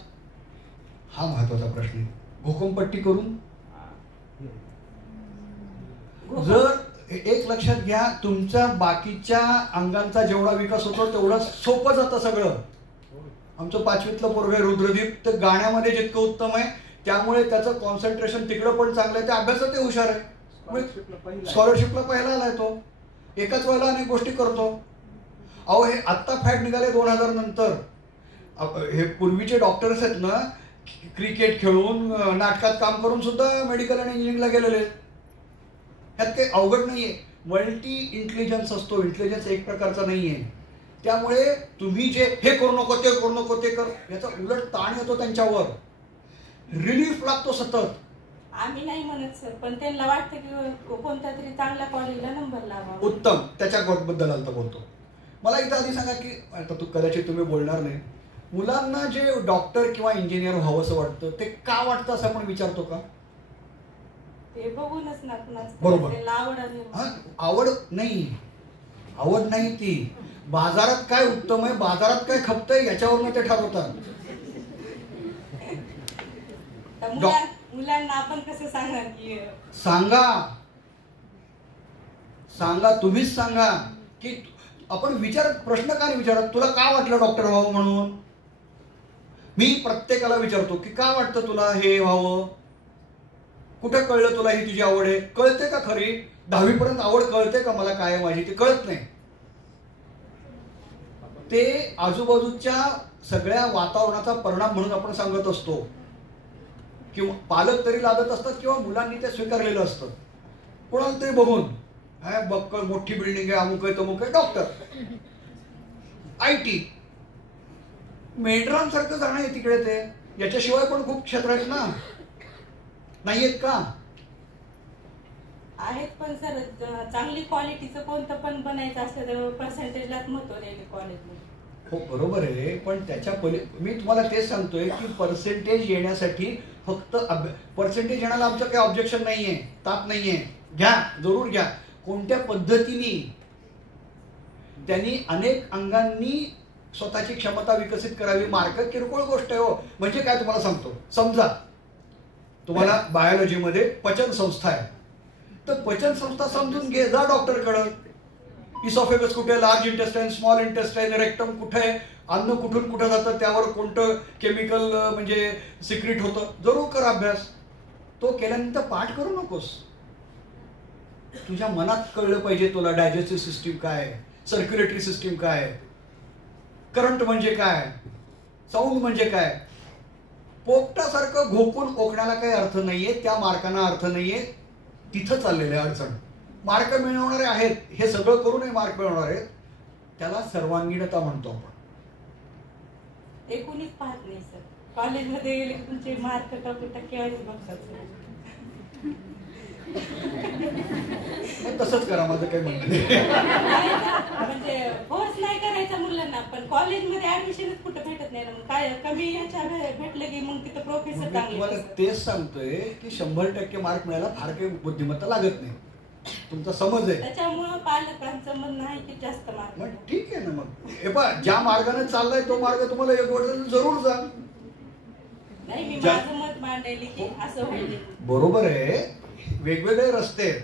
हा महत्वाचा प्रश्न आहे. घोकमपट्टी करून जर एक लक्षात घ्या, तुमचा बाकीच्या अंगांचा जेवढा विकास होतो तेवढा सोपं जातं सगळं. आमचं 5वीतलं पोरगं रुद्रदीप तर गाण्यामध्ये जितकं उत्तम आहे त्यामुळे त्याचं कॉन्सन्ट्रेशन तिकडं पण चांगलं आहे, त्या अभ्यासात ते हुशार आहे. स्कॉलरशिपला पहिला आलाय तो, एकाच वेळेला अनेक गोष्टी करतो. अहो हे आत्ता फॅक्ट निघाले 2000 नंतर. हे पूर्वीचे डॉक्टर्स आहेत ना, क्रिकेट खेळून नाटकात काम करून सुद्धा मेडिकल आणि इंजिनिअरिंगला गेलेले आहेत. ह्यात काही अवघड नाहीये. मल्टी इंटेलिजन्स असतो, इंटेलिजन्स एक प्रकारचा नाहीये. त्यामुळे तुम्ही जे हे करू नको ते करू नको ते कर, याचा उलट ताण येतो त्यांच्यावर, रिलीफ लागतो सतत. आम्ही नाही म्हणत सर, पण त्यांना वाटतं की कोणत्या तरी चांगल्या कॉलेजला नंबर लावा. उत्तम, त्याच्या बद्दल आता बोलतो. मला इथं आधी सांगा की आता कदाचित तुम्ही बोलणार नाही, मुलांना जे डॉक्टर किंवा इंजिनियर व्हावं असं वाटतं ते का वाटतं असं आपण विचारतो का? ते बघूनच ना बरोबर. आवड आवड नाही ती. बाजारात काय उत्तम आहे, बाजारात काय खपतंय याच्यावरून ते ठरवतात. मुलांना आपण कसं सांगणार की सांगा तुम्हीच सांगा की आपण प्रश्न का नाही विचारत, तुला का वाटलं डॉक्टर व्हावं म्हणून? मी प्रत्येकाला विचारतो की का वाटतं तुला हे व्हावं, कुठं कळलं तुला ही तुझी आवड आहे, कळते का खरी? 10वी पर्यंत आवड कळते का मला काय माझी, ते कळत नाही. ते आजूबाजूच्या सगळ्या वातावरणाचा परिणाम म्हणून आपण सांगत असतो, किंवा पालक तरी लागत असतात किंवा मुलांनी ते स्वीकारलेलं असतं. कोणाला तरी बघून बक्कल मोठी बिल्डिंग आहे, अमुक आहे तमुक आहे, डॉक्टर, IT, मेंढरांसारखं जाणं आहे तिकडे. ते याच्याशिवाय पण खूप क्षेत्र आहेत ना, नाहीयेत का? आहेत, पण सर चांगली क्वालिटीचं कोणतं पण बनायचं असलं तर पर्सेंटेजलाच महत्व द्यायला कॉलेजमध्ये. हो बरोबर आहे, पण त्याच्या मी तुम्हाला तेच सांगतोय की पर्सेंटेज येण्यासाठी फक्त पर्सेंटेज येण्याला आमचं काही ऑब्जेक्शन नाहीये, ताप नाहीये, घ्या, जरूर घ्या. कोणत्या पद्धतीने त्यांनी अनेक अंगांनी स्वतःची क्षमता विकसित करावी. मार्क किरकोळ गोष्ट आहे हो. म्हणजे काय तुम्हाला सांगतो, समजा तुम्हाला बायोलॉजीमध्ये पचन संस्था आहे, तर पचन संस्था समजून घे, जा डॉक्टरकडं. इसॉफेगस कुठे, large intestine, small intestine, rectum कुठे आहे, अन्न कुठून कुठं जातं, त्यावर कोणतं केमिकल म्हणजे सिक्रेट होतं, जरूर कर अभ्यास. तो केल्यानंतर पाठ करू नकोस. तुझ्या मनात कळलं पाहिजे तुला डायजेस्टिव्ह सिस्टीम काय, सर्क्युलेटरी सिस्टीम काय, करंट म्हणजे काय, साऊंड म्हणजे काय. पोपटासारखं घोकून ओकण्याला काही अर्थ नाहीये, त्या मार्कांना अर्थ नाहीये. तिथं चाललेलं आहे अडचण. मार्क मिळवणारे आहेत, हे सगळं करूनही मार्क मिळवणार आहेत, त्याला सर्वांगीणता म्हणतो आपण. एकूणच पाहत नाही सर, कॉलेजमध्ये गेले की तुमचे मार्क टक्केवारी बघतात. तसंच करा, माझं काही म्हणणं नाही. म्हणजे फोर्स नाही करायचा मुलांना, पण कॉलेजमध्ये ऍडमिशनच कुठं भेटत नाही ना, मग काय कमी ह्याच्या भेटलं की मग तिथं प्रोफेसर चांगले. मला तेच सांगतोय की 100% मार्क मिळायला फार काही बुद्धिमत्ता लागत नाही, तुमचा समज आहे. त्याच्यामुळं पालकांचं म्हणणं आहे की जास्त मार्क. मग ठीक आहे ना, मग हे पहा, ज्या मार्गाने चाललाय तो मार्ग तुम्हाला एक वर्ष जरूर जा. नाही, मी माझं मत मांडायला की असं होईल. बरोबर आहे, वेगवेगळे रस्ते आहेत,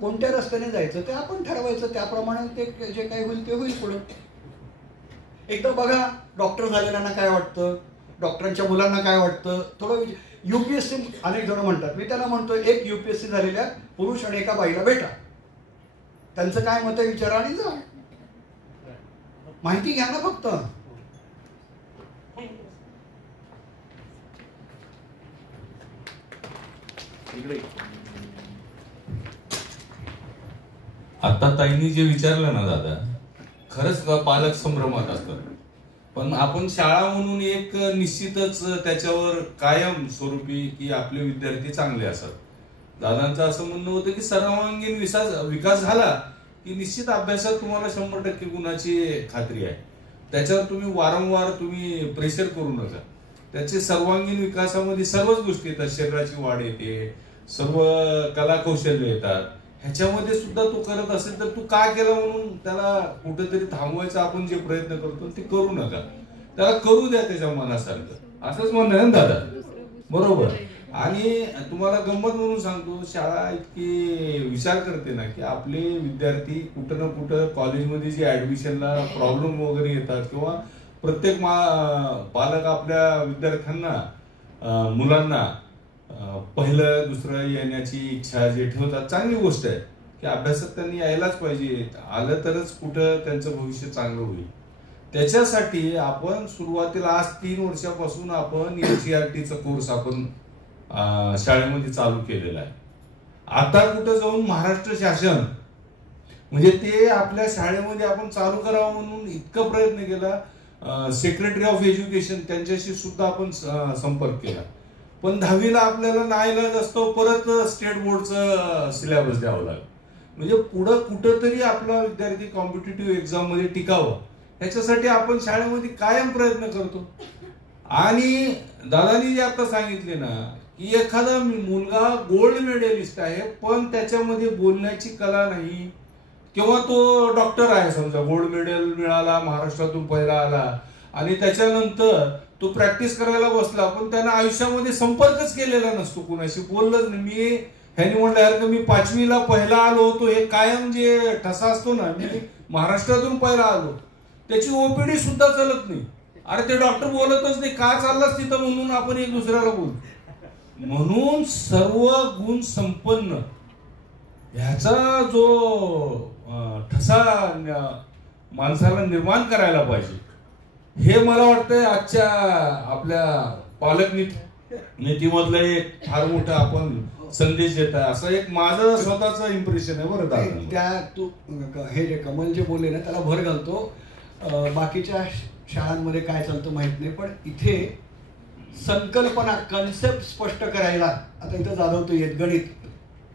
कोणत्या रस्त्याने जायचं ते आपण ठरवायचं, त्याप्रमाणे ते जे काही होईल ते होईल पुढे. एकदा बघा, डॉक्टर झालेल्यांना काय वाटतं, डॉक्टरांच्या मुलांना काय वाटतं, थोडं UPSC अनेक जण म्हणतात. मी त्यांना म्हणतो, एक UPSC झालेल्या पुरुष आणि एका बाईला भेटा, त्यांचं काय मत आहे विचारा आणि जा, माहिती घ्या ना फक्त. आता ताईंनी जे विचारलं ना दादा, खरंच पालक संभ्रमात असतात, पण आपण शाळा म्हणून एक निश्चितच त्याच्यावर कायम स्वरूपी की आपले विद्यार्थी चांगले असतात. दादांचं असं म्हणणं होतं की सर्वांगीण विकास झाला की निश्चित अभ्यासात तुम्हाला 100% गुणाची खात्री आहे. त्याच्यावर तुम्ही वारंवार प्रेशर करू नका. त्याचे सर्वांगीण विकासामध्ये सर्वच गोष्टी येतात, शरीराची वाढ येते, सर्व कला कौशल्य येतात. ह्याच्यामध्ये सुद्धा तो करत असेल तर तू का केलं म्हणून त्याला कुठेतरी थांबवायचा आपण जे प्रयत्न करतो ते करू नका, त्याला करू द्या त्याच्या मनासारखं, असंच म्हणणं आहे ना दादा, बरोबर. आणि तुम्हाला गंमत म्हणून सांगतो, शाळा इतकी विचार करते ना की आपले विद्यार्थी कुठं ना कुठं कॉलेजमध्ये जे ऍडमिशनला प्रॉब्लेम वगैरे येतात किंवा प्रत्येक पालक आपल्या विद्यार्थ्यांना मुलांना पहिलं दुसरं येण्याची इच्छा जे ठेवतात, चांगली गोष्ट आहे की अभ्यासात त्यांनी यायलाच पाहिजे, आलं तरच कुठं त्यांचं भविष्य चांगलं होईल. त्याच्यासाठी आपण सुरुवातीला आज 3 वर्षापासून आपण NCERTचा कोर्स आपण शाळेमध्ये चालू केलेला आहे. आता कुठं जाऊन महाराष्ट्र शासन म्हणजे ते आपल्या शाळेमध्ये आपण चालू करावं म्हणून इतका प्रयत्न केला. सेक्रेटरी ऑफ एज्युकेशन त्यांच्याशी सुद्धा आपण संपर्क केला, पण 10वीला आपल्याला नाईलाज असतो परत स्टेट बोर्डचं सिलेबस द्यावं लागलं. म्हणजे पुढं कुठंतरी आपला विद्यार्थी कॉम्पिटिटिव्ह एक्झाम मध्ये टिकावं ह्याच्यासाठी आपण शाळेमध्ये कायम प्रयत्न करतो. आणि दादानी जे आता सांगितले ना की एखादा मुलगा गोल्ड मेडलिस्ट आहे पण त्याच्यामध्ये बोलण्याची कला नाही, किंवा तो डॉक्टर आहे, समजा गोल्ड मेडल मिळाला, महाराष्ट्रातून पहिला आला आणि त्याच्यानंतर तो प्रॅक्टिस करायला बसला पण त्यानं आयुष्यामध्ये संपर्कच केलेला नसतो, कुणाशी बोललंच नाही. मी ह्यांनी म्हटल्यासारखं मी 5वीला पहिला आलो होतो, हे कायम जे ठसा असतो ना, मी महाराष्ट्रातून पहिला आलो, त्याची ओपीडी सुद्धा चालत नाही. अरे ते डॉक्टर बोलतच नाही, का चाललास तिथं म्हणून आपण एक दुसऱ्याला बोलतो. म्हणून सर्व गुण संपन्न ह्याचा जो ठसा माणसाला निर्माण करायला पाहिजे, हे मला वाटतंय आजच्या आपल्या पालक नीतीमधलं एक फार मोठा आपण संदेश देत आहे, असं एक माझं स्वतःचं इम्प्रेशन आहे. बरं दादा, त्या तू हे जे कमल जे बोलले ना त्याला भर घालतो. बाकीच्या शाळांमध्ये काय चालतं माहित नाही, पण इथे संकल्पना कन्सेप्ट स्पष्ट करायला, आता इथं जाधवतो येत गणित,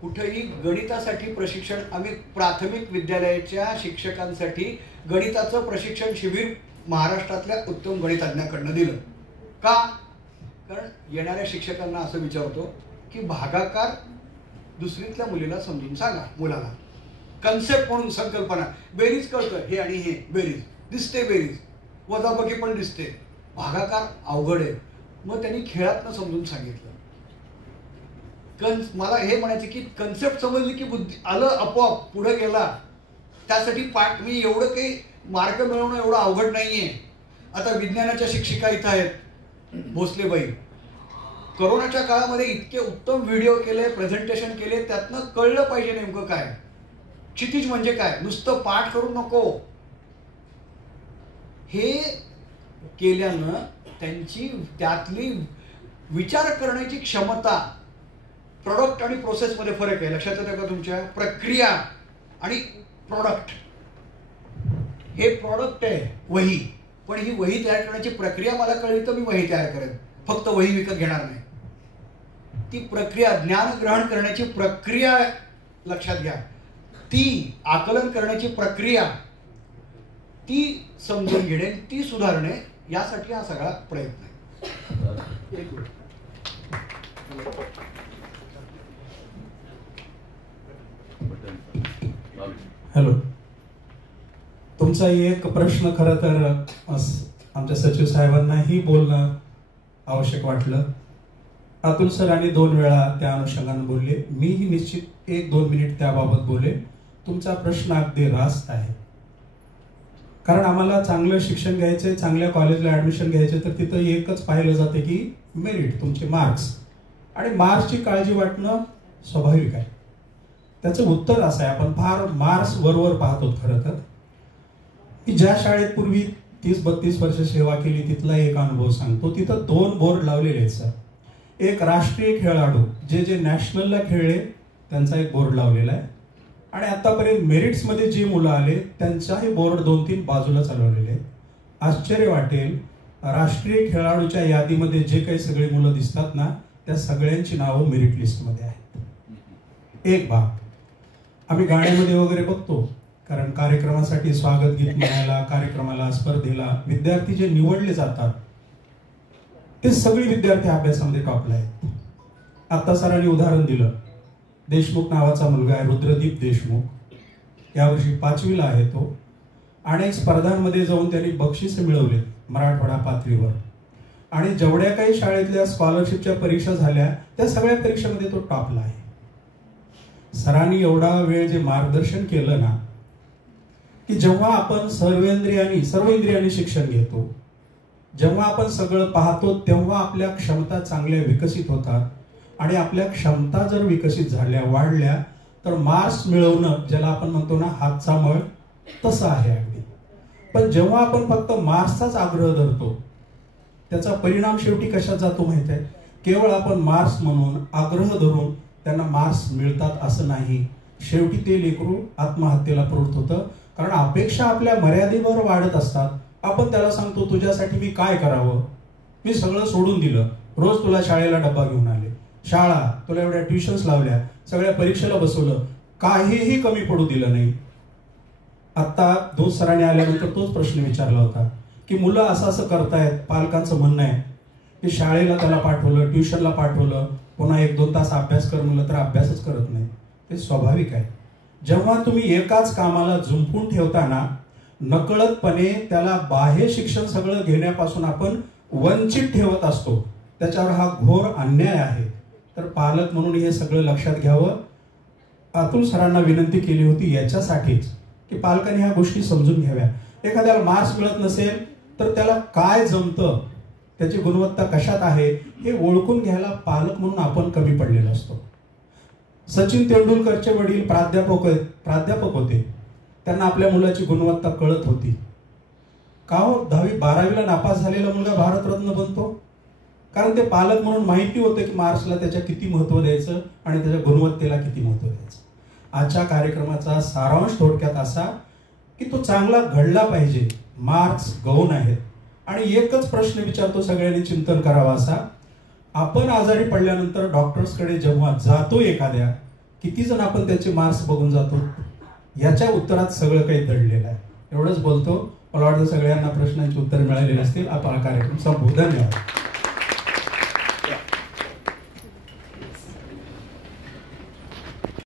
कुठेही गणितासाठी प्रशिक्षण आम्ही प्राथमिक विद्यालयाच्या शिक्षकांसाठी गणिताचं प्रशिक्षण शिबिर महाराष्ट्रातल्या उत्तम गणितज्ञाकडनं दिलं. का? कारण येणाऱ्या शिक्षकांना असं विचारतो की भागाकार दुसरीतल्या मुलीला समजून सांगा, मुलाला कन्सेप्ट म्हणून संकल्पना, बेरीज कळतं, हे आणि हे बेरीज दिसते, बेरीज वजाबाकी पण दिसते, भागाकार अवघड आहे. मग त्यांनी खेळातनं समजून सांगितलं. मला हे म्हणायचं की कन्सेप्ट समजली की बुद्धी आलं, आपोआप पुढे गेला. त्यासाठी पाठ मी एवढं काही मार्क मिळवणं एवढं अवघड नाहीये. आता विज्ञानाच्या शिक्षिका इथं आहेत भोसलेबाई, कोरोनाच्या काळामध्ये इतके उत्तम व्हिडिओ केले, प्रेझेंटेशन केले, त्यातनं कळलं पाहिजे नेमकं काय क्षितिज म्हणजे काय, नुसतं पाठ करू नको. हे केल्यानं त्यांची त्यातली विचार करण्याची क्षमता, प्रोडक्ट आणि प्रोसेसमध्ये फरक आहे, लक्षात येतं का तुमच्या? प्रक्रिया आणि प्रोडक्ट, हे प्रोडक्ट आहे वही, पण ही वही तयार करण्याची प्रक्रिया मला कळली तर मी वही तयार करेन, फक्त वही विकत घेणार नाही. ती प्रक्रिया, ज्ञान ग्रहण करण्याची प्रक्रिया लक्षात घ्या, ती आकलन करण्याची प्रक्रिया, ती समजून घेणे, ती सुधारणे, यासाठी हा सगळा प्रयत्न आहे. हॅलो, तुमचा एक प्रश्न खरं तर आमच्या सचिव साहेबांनाही बोलणं आवश्यक वाटलं. अतुल सरांनी 2 वेळा त्या अनुषंगाने बोलले, मीही निश्चित 1-2 मिनिट त्याबाबत बोले. तुमचा प्रश्न अगदी रास्त आहे, कारण आम्हाला चांगलं शिक्षण घ्यायचंय, चांगल्या कॉलेजला ऍडमिशन घ्यायचं, तर तिथं एकच पाहिलं जाते की मेरिट, तुमचे मार्क्स, आणि मार्क्सची काळजी वाटणं स्वाभाविक आहे. त्याचं उत्तर असं आहे, आपण फार मार्क्स वरवर पाहतो. खरं तर की ज्या शाळेत पूर्वी 30-32 वर्ष सेवा केली तिथला एक अनुभव सांगतो. तिथं 2 बोर्ड लावलेले आहेत सर. एक राष्ट्रीय खेळाडू जे नॅशनलला खेळले त्यांचा एक बोर्ड लावलेला आहे, आणि आतापर्यंत मेरिट्समध्ये जी मुलं आले त्यांचाही बोर्ड 2-3 बाजूला चालवलेले आहेत. आश्चर्य वाटेल, राष्ट्रीय खेळाडूच्या यादीमध्ये जे काही सगळी मुलं दिसतात ना, त्या सगळ्यांची नावं मेरिट लिस्टमध्ये आहेत. एक भाग आम्ही गाण्यामध्ये वगैरे बघतो, कारण कार्यक्रमासाठी स्वागत गीत म्हणायला, कार्यक्रमाला, स्पर्धेला विद्यार्थी जे निवडले जातात ते सगळे विद्यार्थी अभ्यासामध्ये टॉपला आहेत. आता सरांनी उदाहरण दिलं, देशमुख नावाचा मुलगा आहे, रुद्रदीप देशमुख, यावर्षी 5वीला आहे तो. अनेक स्पर्धांमध्ये जाऊन त्यांनी बक्षीस मिळवले मराठवाडा पातळीवर. आणि जेवढ्या काही शाळेतल्या स्कॉलरशिपच्या परीक्षा झाल्या त्या सगळ्या परीक्षेमध्ये तो टॉपला आहे. सरांनी एवढा वेळ जे मार्गदर्शन केलं ना, की जेव्हा आपण सर्व इंद्रियांनी शिक्षण घेतो, जेव्हा आपण सगळं पाहतो, तेव्हा आपल्या क्षमता चांगल्या विकसित होतात. आणि आपल्या क्षमता जर विकसित झाल्या, वाढल्या, तर मार्क्स मिळवणं, ज्याला आपण म्हणतो ना हातचा मळ, तसं आहे अगदी. पण जेव्हा आपण फक्त मार्क्सचाच आग्रह धरतो, त्याचा परिणाम शेवटी कशात जातो माहित आहे? केवळ आपण मार्क्स म्हणून आग्रह धरून त्यांना मार्क्स मिळतात असं नाही. शेवटी ते लेकरू आत्महत्येला प्रवृत्त होतं. कारण अपेक्षा आपल्या मर्यादेवर वाढत असतात. आपण त्याला सांगतो तुझ्यासाठी मी काय करावं, मी सगळं सोडून दिलं, रोज तुला शाळेला डब्बा घेऊन आले, शाळा, तुला एवढ्या ट्युशन्स लावल्या, सगळ्या परीक्षेला बसवलं, काहीही कमी पडू दिलं नाही. आता दोन सरांनी आल्यानंतर तोच प्रश्न विचारला होता की मुलं असं असं करतायत, पालकांचं म्हणणं आहे की शाळेला त्याला पाठवलं, ट्युशनला पाठवलं, पुन्हा 1-2 तास अभ्यास कर म्हणलं तर अभ्यासच करत नाही. ते स्वाभाविक आहे. जेव्हा तुम्ही एकाच कामाला झुंपून ठेवताना नकळतपणे त्याला बाह्य शिक्षण सगळं घेण्यापासून आपण वंचित ठेवत असतो. त्याच्यावर हा घोर अन्याय आहे. तर पालक म्हणून हे सगळं लक्षात घ्यावं. अतुल सरांना विनंती केली होती याच्यासाठीच की पालकांनी ह्या गोष्टी समजून घ्याव्या. एखाद्याला मार्क्स मिळत नसेल तर त्याला काय जमतं, त्याची गुणवत्ता कशात आहे हे ओळखून घ्यायला पालक म्हणून आपण कमी पडलेलो असतो. सचिन तेंडुलकरचे वडील प्राध्यापक होते. त्यांना आपल्या मुलाची गुणवत्ता कळत होती. का हो, 10वी-12वीला नापास झालेला मुलगा भारतरत्न बनतो? कारण ते पालक म्हणून माहिती होतं की मार्क्सला त्याच्या किती महत्व द्यायचं आणि त्याच्या गुणवत्तेला किती महत्व द्यायचं. आजच्या कार्यक्रमाचा सारांश थोडक्यात असा की तो चांगला घडला पाहिजे. मार्क्स गौण आहेत. आणि एकच प्रश्न विचारतो, सगळ्यांनी चिंतन करावं असा, आपण आजारी पडल्यानंतर डॉक्टर्सकडे जेव्हा जातो एखाद्या, किती जण आपण त्याचे मार्क्स बघून जातो? याच्या उत्तरात सगळं काही दडलेलं आहे. एवढंच बोलतो. मला वाटतं सगळ्यांना प्रश्नांची उत्तर मिळालेली असतील. आपण कार्यक्रम संपवू. धन्यवाद.